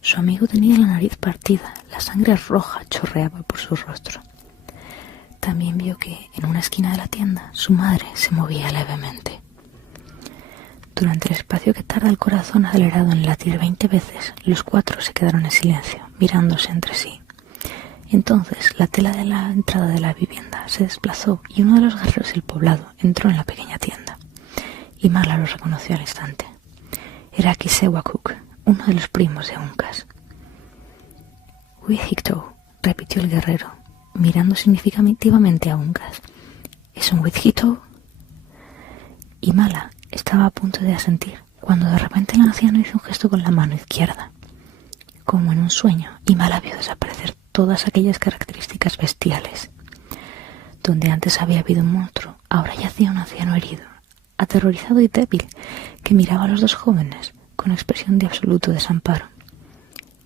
Su amigo tenía la nariz partida, la sangre roja chorreaba por su rostro. También vio que, en una esquina de la tienda, su madre se movía levemente. Durante el espacio que tarda el corazón acelerado en latir 20 veces, los cuatro se quedaron en silencio, mirándose entre sí. Entonces, la tela de la entrada de la vivienda se desplazó y uno de los guerreros del poblado entró en la pequeña tienda. Imala lo reconoció al instante. Era Kisewakuk, uno de los primos de Uncas. «Withito», repitió el guerrero, mirando significativamente a Uncas. «¿Es un Withito?» Imala estaba a punto de asentir, cuando de repente el anciano hizo un gesto con la mano izquierda. Como en un sueño, Imala vio desaparecer todas aquellas características bestiales. Donde antes había habido un monstruo, ahora yacía un anciano herido, aterrorizado y débil, que miraba a los dos jóvenes con expresión de absoluto desamparo.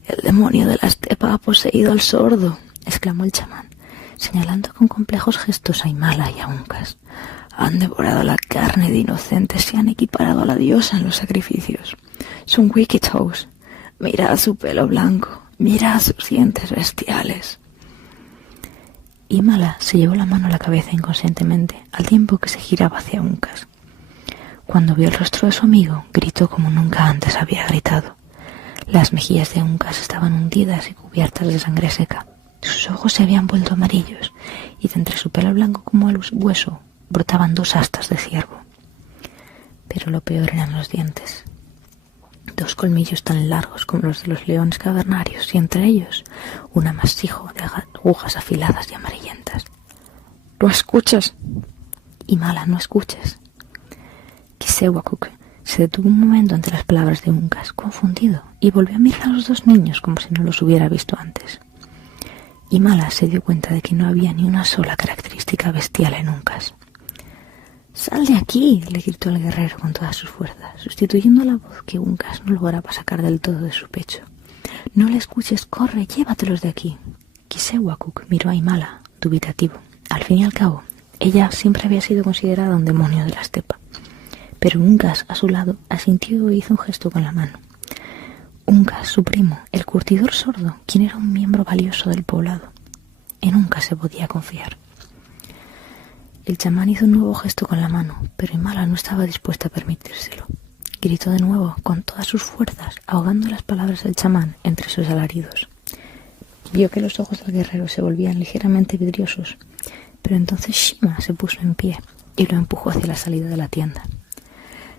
«El demonio de la estepa ha poseído al sordo», exclamó el chamán, señalando con complejos gestos a Imala y a Uncas. «Han devorado la carne de inocentes y han equiparado a la diosa en los sacrificios. Son Wikitos. Mirad su pelo blanco, mirad sus dientes bestiales». Imala se llevó la mano a la cabeza inconscientemente, al tiempo que se giraba hacia Uncas. Cuando vio el rostro de su amigo, gritó como nunca antes había gritado. Las mejillas de Uncas estaban hundidas y cubiertas de sangre seca. Sus ojos se habían vuelto amarillos, y de entre su pelo blanco como el hueso brotaban dos astas de ciervo. Pero lo peor eran los dientes. 2 colmillos tan largos como los de los leones cavernarios, y entre ellos un amasijo de agujas afiladas y amarillentas. «¿No escuchas?» «Imala, no escuches». Kisewakuk se detuvo un momento ante las palabras de Uncas, confundido, y volvió a mirar a los dos niños como si no los hubiera visto antes. Imala se dio cuenta de que no había ni una sola característica bestial en Uncas. «¡Sal de aquí!», le gritó el guerrero con todas sus fuerzas, sustituyendo la voz que Uncas no lograba sacar del todo de su pecho. «No le escuches, corre, llévatelos de aquí». Kisewakuk miró a Imala, dubitativo. Al fin y al cabo, ella siempre había sido considerada un demonio de la estepa. Pero Uncas, a su lado, asintió y hizo un gesto con la mano. Uncas, su primo, el curtidor sordo, quien era un miembro valioso del poblado. En Uncas se podía confiar. El chamán hizo un nuevo gesto con la mano, pero Imala no estaba dispuesta a permitírselo. Gritó de nuevo con todas sus fuerzas, ahogando las palabras del chamán entre sus alaridos. Vio que los ojos del guerrero se volvían ligeramente vidriosos, pero entonces Shima se puso en pie y lo empujó hacia la salida de la tienda.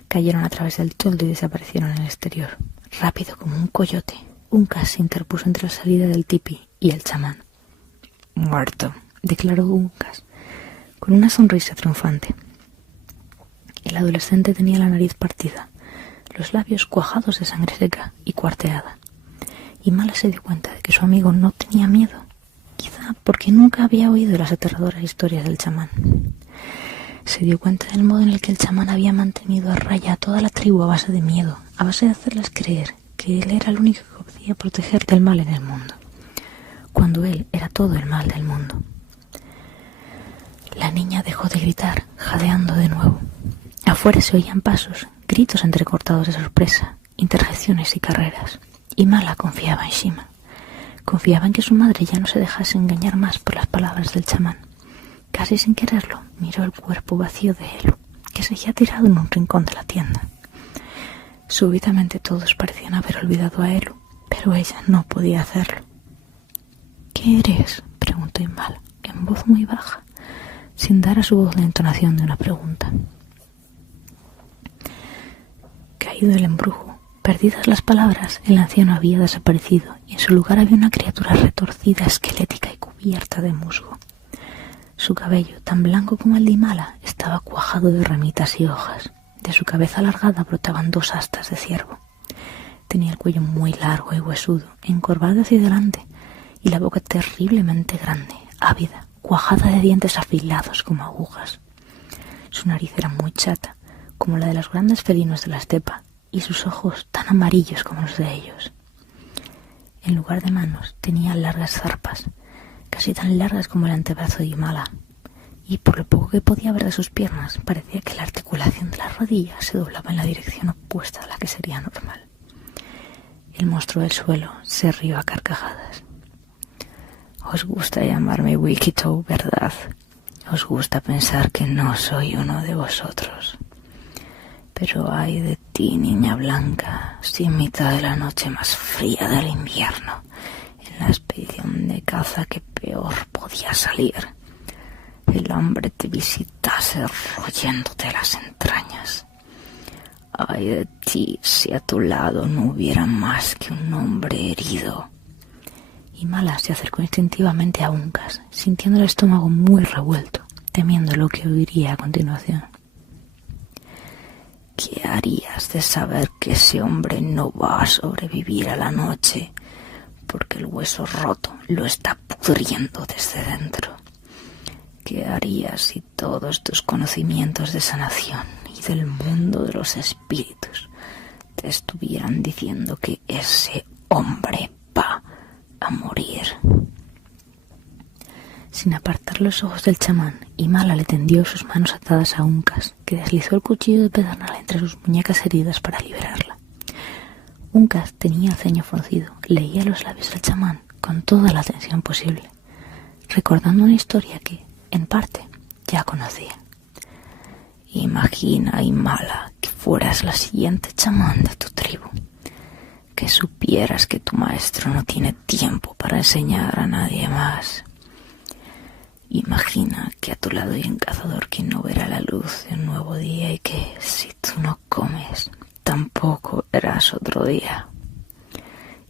Cayeron a través del toldo y desaparecieron en el exterior. Rápido como un coyote, Uncas se interpuso entre la salida del tipi y el chamán. «Muerto», declaró Uncas, con una sonrisa triunfante. El adolescente tenía la nariz partida, los labios cuajados de sangre seca y cuarteada. Y Mala se dio cuenta de que su amigo no tenía miedo, quizá porque nunca había oído las aterradoras historias del chamán. Se dio cuenta del modo en el que el chamán había mantenido a raya a toda la tribu a base de miedo, a base de hacerles creer que él era el único que podía proteger del mal en el mundo, cuando él era todo el mal del mundo. La niña dejó de gritar, jadeando de nuevo. Afuera se oían pasos, gritos entrecortados de sorpresa, interjecciones y carreras. Y Mala confiaba en Shima. Confiaba en que su madre ya no se dejase engañar más por las palabras del chamán. Casi sin quererlo, miró el cuerpo vacío de Elu, que se había tirado en un rincón de la tienda. Súbitamente todos parecían haber olvidado a Elu, pero ella no podía hacerlo. ¿Qué eres?, preguntó Mala, en voz muy baja, sin dar a su voz la entonación de una pregunta. Caído el embrujo, perdidas las palabras, el anciano había desaparecido y en su lugar había una criatura retorcida, esquelética y cubierta de musgo. Su cabello, tan blanco como el de Mala, estaba cuajado de ramitas y hojas. De su cabeza alargada brotaban 2 astas de ciervo. Tenía el cuello muy largo y huesudo, encorvado hacia adelante, y la boca terriblemente grande, ávida, cuajada de dientes afilados como agujas. Su nariz era muy chata, como la de los grandes felinos de la estepa, y sus ojos tan amarillos como los de ellos. En lugar de manos tenía largas zarpas, casi tan largas como el antebrazo de Mala, y por lo poco que podía ver de sus piernas parecía que la articulación de las rodillas se doblaba en la dirección opuesta a la que sería normal. El monstruo del suelo se rió a carcajadas. Os gusta llamarme Wikitou, ¿verdad? Os gusta pensar que no soy uno de vosotros. Pero ay de ti, niña blanca, si en mitad de la noche más fría del invierno, en la expedición de caza que peor podía salir, el hambre te visitase royéndote las entrañas. Ay de ti si a tu lado no hubiera más que un hombre herido. Y Mala se acercó instintivamente a Uncas, sintiendo el estómago muy revuelto, temiendo lo que oiría a continuación. ¿Qué harías de saber que ese hombre no va a sobrevivir a la noche, porque el hueso roto lo está pudriendo desde dentro? ¿Qué harías si todos tus conocimientos de sanación y del mundo de los espíritus te estuvieran diciendo que ese hombre va a morir? Sin apartar los ojos del chamán, Mala le tendió sus manos atadas a Uncas, que deslizó el cuchillo de pedernal entre sus muñecas heridas para liberarla. Uncas tenía el ceño fruncido, leía los labios del chamán con toda la atención posible, recordando una historia que, en parte, ya conocía. Imagina, Mala, que fueras la siguiente chamán de tu tribu, que supieras que tu maestro no tiene tiempo para enseñar a nadie más. Imagina que a tu lado hay un cazador que no verá la luz de un nuevo día y que, si tú no comes, tampoco verás otro día.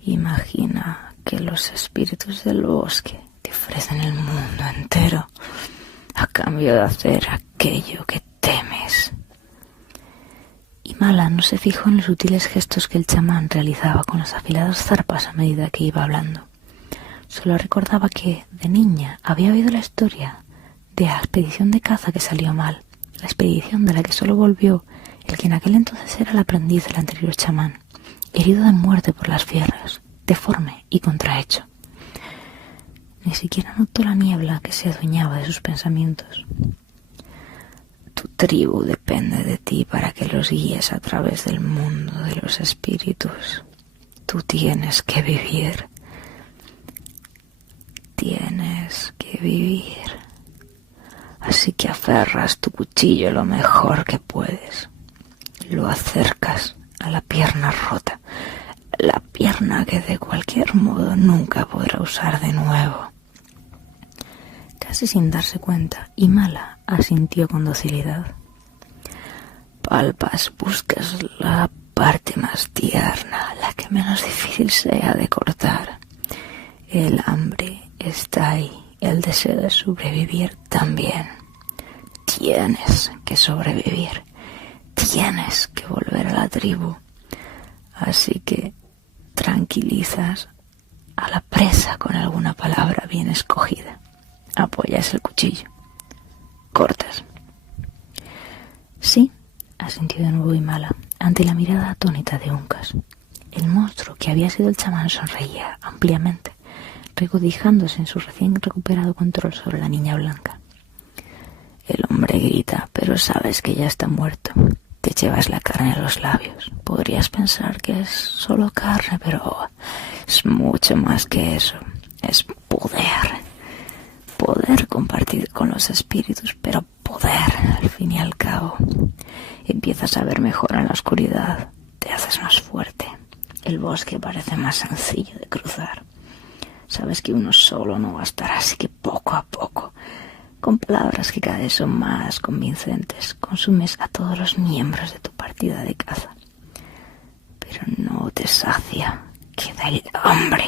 Imagina que los espíritus del bosque te ofrecen el mundo entero a cambio de hacer aquello que temes. Mala no se fijó en los sutiles gestos que el chamán realizaba con las afiladas zarpas a medida que iba hablando. Solo recordaba que, de niña, había oído la historia de la expedición de caza que salió mal, la expedición de la que solo volvió el que en aquel entonces era el aprendiz del anterior chamán, herido de muerte por las fieras, deforme y contrahecho. Ni siquiera notó la niebla que se adueñaba de sus pensamientos. Tu tribu depende de ti para que los guíes a través del mundo de los espíritus. Tú tienes que vivir. Tienes que vivir. Así que aferras tu cuchillo lo mejor que puedes. Lo acercas a la pierna rota, la pierna que de cualquier modo nunca podrá usar de nuevo. Casi sin darse cuenta, Mala asintió con docilidad. Palpas, buscas la parte más tierna, la que menos difícil sea de cortar. El hambre está ahí el deseo de sobrevivir también. Tienes que sobrevivir. Tienes que volver a la tribu. Así que tranquilizas a la presa con alguna palabra bien escogida. Apoyas el cuchillo. Cortas. Sí, asintió de nuevo Imala, ante la mirada atónita de Uncas. El monstruo que había sido el chamán sonreía ampliamente, regocijándose en su recién recuperado control sobre la niña blanca. El hombre grita, pero sabes que ya está muerto. Te llevas la carne a los labios. Podrías pensar que es solo carne, pero es mucho más que eso. Es poder. Poder compartir con los espíritus, pero poder, al fin y al cabo. Empiezas a ver mejor en la oscuridad. Te haces más fuerte. El bosque parece más sencillo de cruzar. Sabes que uno solo no bastará, así que poco a poco, con palabras que cada vez son más convincentes, consumes a todos los miembros de tu partida de caza. Pero no te sacia, queda el hambre.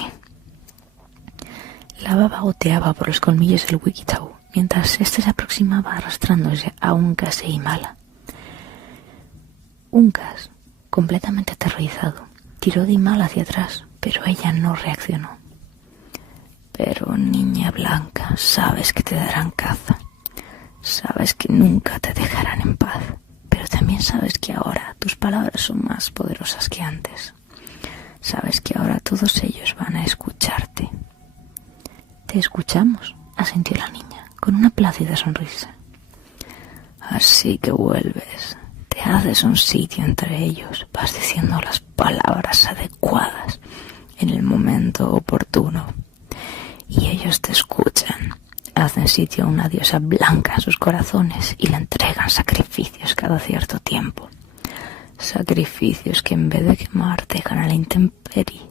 La baba goteaba por los colmillos del Wikitau, mientras éste se aproximaba arrastrándose a Uncas e Imala. Uncas, completamente aterrorizado, tiró de Imala hacia atrás, pero ella no reaccionó. Pero, niña blanca, sabes que te darán caza. Sabes que nunca te dejarán en paz. Pero también sabes que ahora tus palabras son más poderosas que antes. Sabes que ahora todos ellos van a escucharte. Te escuchamos, asintió la niña, con una plácida sonrisa. Así que vuelves. Te haces un sitio entre ellos. Vas diciendo las palabras adecuadas en el momento oportuno. Y ellos te escuchan, hacen sitio a una diosa blanca en sus corazones y le entregan sacrificios cada cierto tiempo. Sacrificios que en vez de quemar dejan a la intemperie,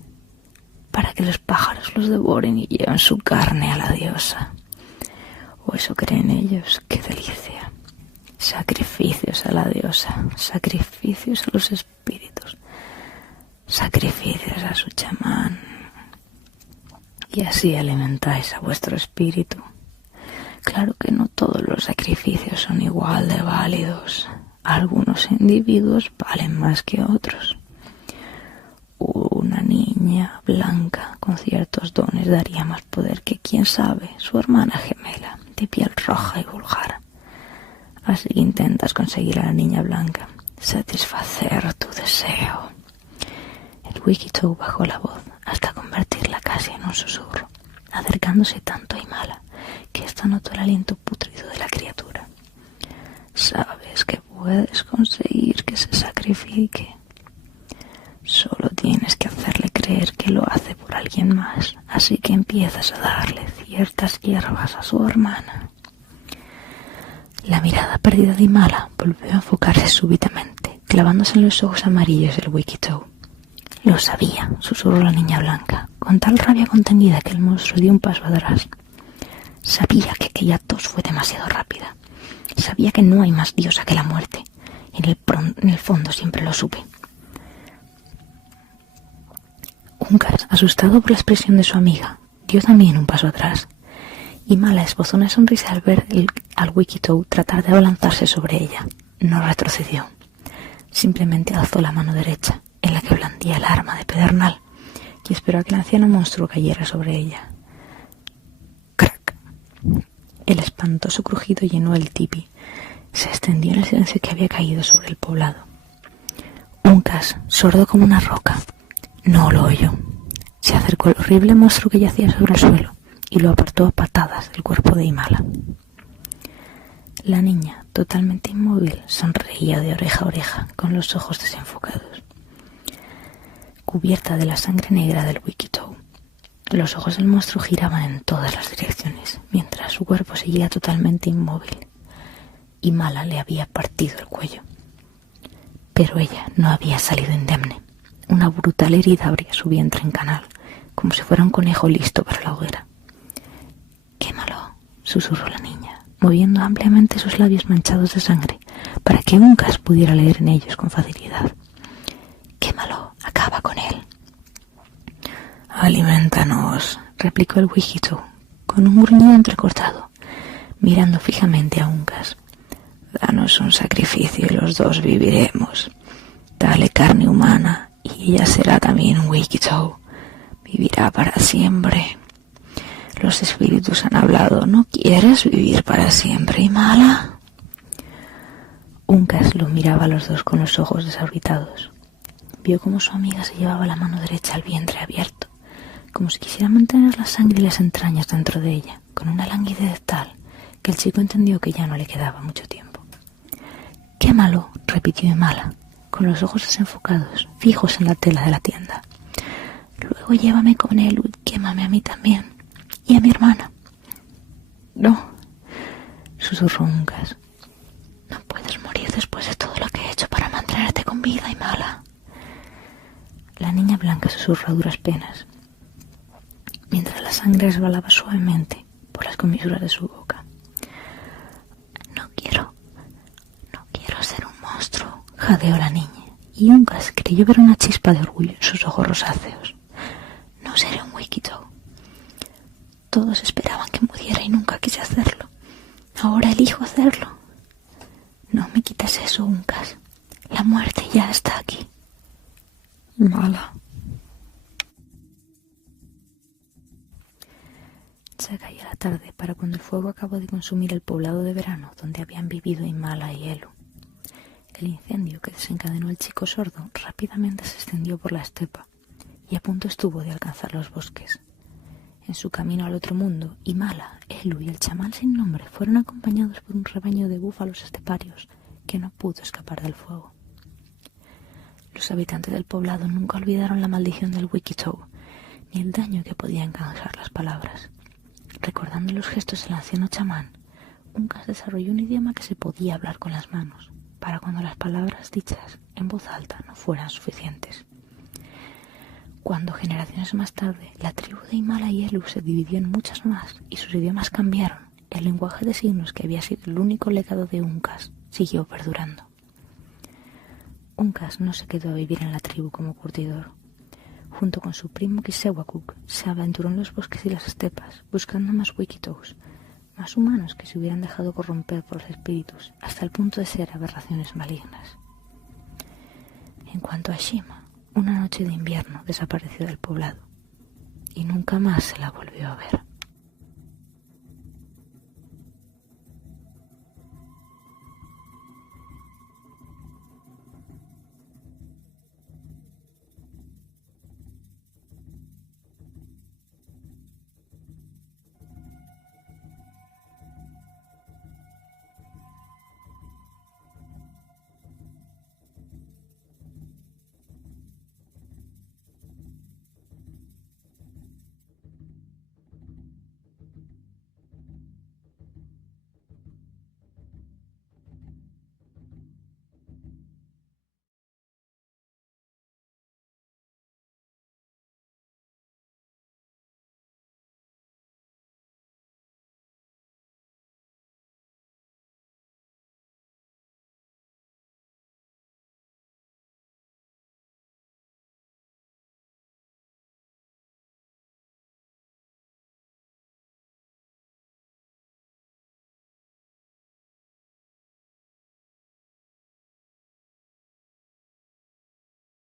para que los pájaros los devoren y lleven su carne a la diosa. O eso creen ellos, qué delicia. Sacrificios a la diosa, sacrificios a los espíritus, sacrificios a su chamán. Y así alimentáis a vuestro espíritu. Claro que no todos los sacrificios son igual de válidos. Algunos individuos valen más que otros. Una niña blanca con ciertos dones daría más poder que, quién sabe, su hermana gemela, de piel roja y vulgar. Así que intentas conseguir a la niña blanca, satisfacer tu deseo. El Wikitau bajó la voz hasta convertirla casi en un susurro, acercándose tanto a Imala que ésta notó el aliento pútrido de la criatura. Sabes que puedes conseguir que se sacrifique. Solo tienes que hacerle creer que lo hace por alguien más, así que empiezas a darle ciertas hierbas a su hermana. La mirada perdida de Imala volvió a enfocarse súbitamente, clavándose en los ojos amarillos del Wikitau. Lo sabía, susurró la niña blanca, con tal rabia contenida que el monstruo dio un paso atrás. Sabía que aquella tos fue demasiado rápida. Sabía que no hay más diosa que la muerte. En el fondo siempre lo supe. Uncas, asustado por la expresión de su amiga, dio también un paso atrás. Imala esbozó una sonrisa al ver al Wikitau tratar de abalanzarse sobre ella. No retrocedió. Simplemente alzó la mano derecha, en la que blandía el arma de pedernal, y esperó a que el anciano monstruo cayera sobre ella. ¡Crac! El espantoso crujido llenó el tipi. Se extendió en el silencio que había caído sobre el poblado. Uncas, sordo como una roca, no lo oyó. Se acercó al horrible monstruo que yacía sobre el suelo y lo apartó a patadas del cuerpo de Imala. La niña, totalmente inmóvil, sonreía de oreja a oreja, con los ojos desenfocados. Cubierta de la sangre negra del Wikitau, los ojos del monstruo giraban en todas las direcciones, mientras su cuerpo seguía totalmente inmóvil. Imala le había partido el cuello. Pero ella no había salido indemne. Una brutal herida abría su vientre en canal, como si fuera un conejo listo para la hoguera. «Quémalo», susurró la niña, moviendo ampliamente sus labios manchados de sangre, para que Uncas pudiera leer en ellos con facilidad. «Quémalo, acaba con él». «Aliméntanos», replicó el Wikitau, con un gruñido entrecortado, mirando fijamente a Uncas. «Danos un sacrificio y los dos viviremos. Dale carne humana y ella será también un Wikitou. Vivirá para siempre. Los espíritus han hablado. ¿No quieres vivir para siempre, Imala?» Uncas lo miraba a los dos con los ojos desorbitados. Vio cómo su amiga se llevaba la mano derecha al vientre abierto, como si quisiera mantener la sangre y las entrañas dentro de ella, con una languidez tal que el chico entendió que ya no le quedaba mucho tiempo. «Quémalo», repitió Imala, con los ojos desenfocados, fijos en la tela de la tienda. «Luego llévame con él y quémame a mí también, y a mi hermana». «No», susurró Uncas. «No puedes morir después de todo lo que he hecho para mantenerte con vida, Imala». La niña blanca susurró a duras penas, mientras la sangre resbalaba suavemente por las comisuras de su boca. No quiero ser un monstruo», jadeó la niña, y Uncas creyó ver una chispa de orgullo en sus ojos rosáceos. «No seré un Wikitou. Todos esperaban que muriera y nunca quise hacerlo. Ahora elijo hacerlo. No me quites eso, Uncas. La muerte ya está aquí». «Mala». Ya caía la tarde para cuando el fuego acabó de consumir el poblado de verano donde habían vivido Imala y Elu. El incendio que desencadenó el chico sordo rápidamente se extendió por la estepa y a punto estuvo de alcanzar los bosques. En su camino al otro mundo, Imala, Elu y el chamán sin nombre fueron acompañados por un rebaño de búfalos esteparios que no pudo escapar del fuego. Los habitantes del poblado nunca olvidaron la maldición del Wikitou ni el daño que podían causar las palabras. Recordando los gestos del anciano chamán, Uncas desarrolló un idioma que se podía hablar con las manos, para cuando las palabras dichas en voz alta no fueran suficientes. Cuando generaciones más tarde la tribu de Imala y Elu se dividió en muchas más y sus idiomas cambiaron, el lenguaje de signos que había sido el único legado de Uncas siguió perdurando. Uncas no se quedó a vivir en la tribu como curtidor. Junto con su primo Kisewakuk, se aventuró en los bosques y las estepas, buscando más Wikitous, más humanos que se hubieran dejado corromper por los espíritus, hasta el punto de ser aberraciones malignas. En cuanto a Shima, una noche de invierno desapareció del poblado, y nunca más se la volvió a ver.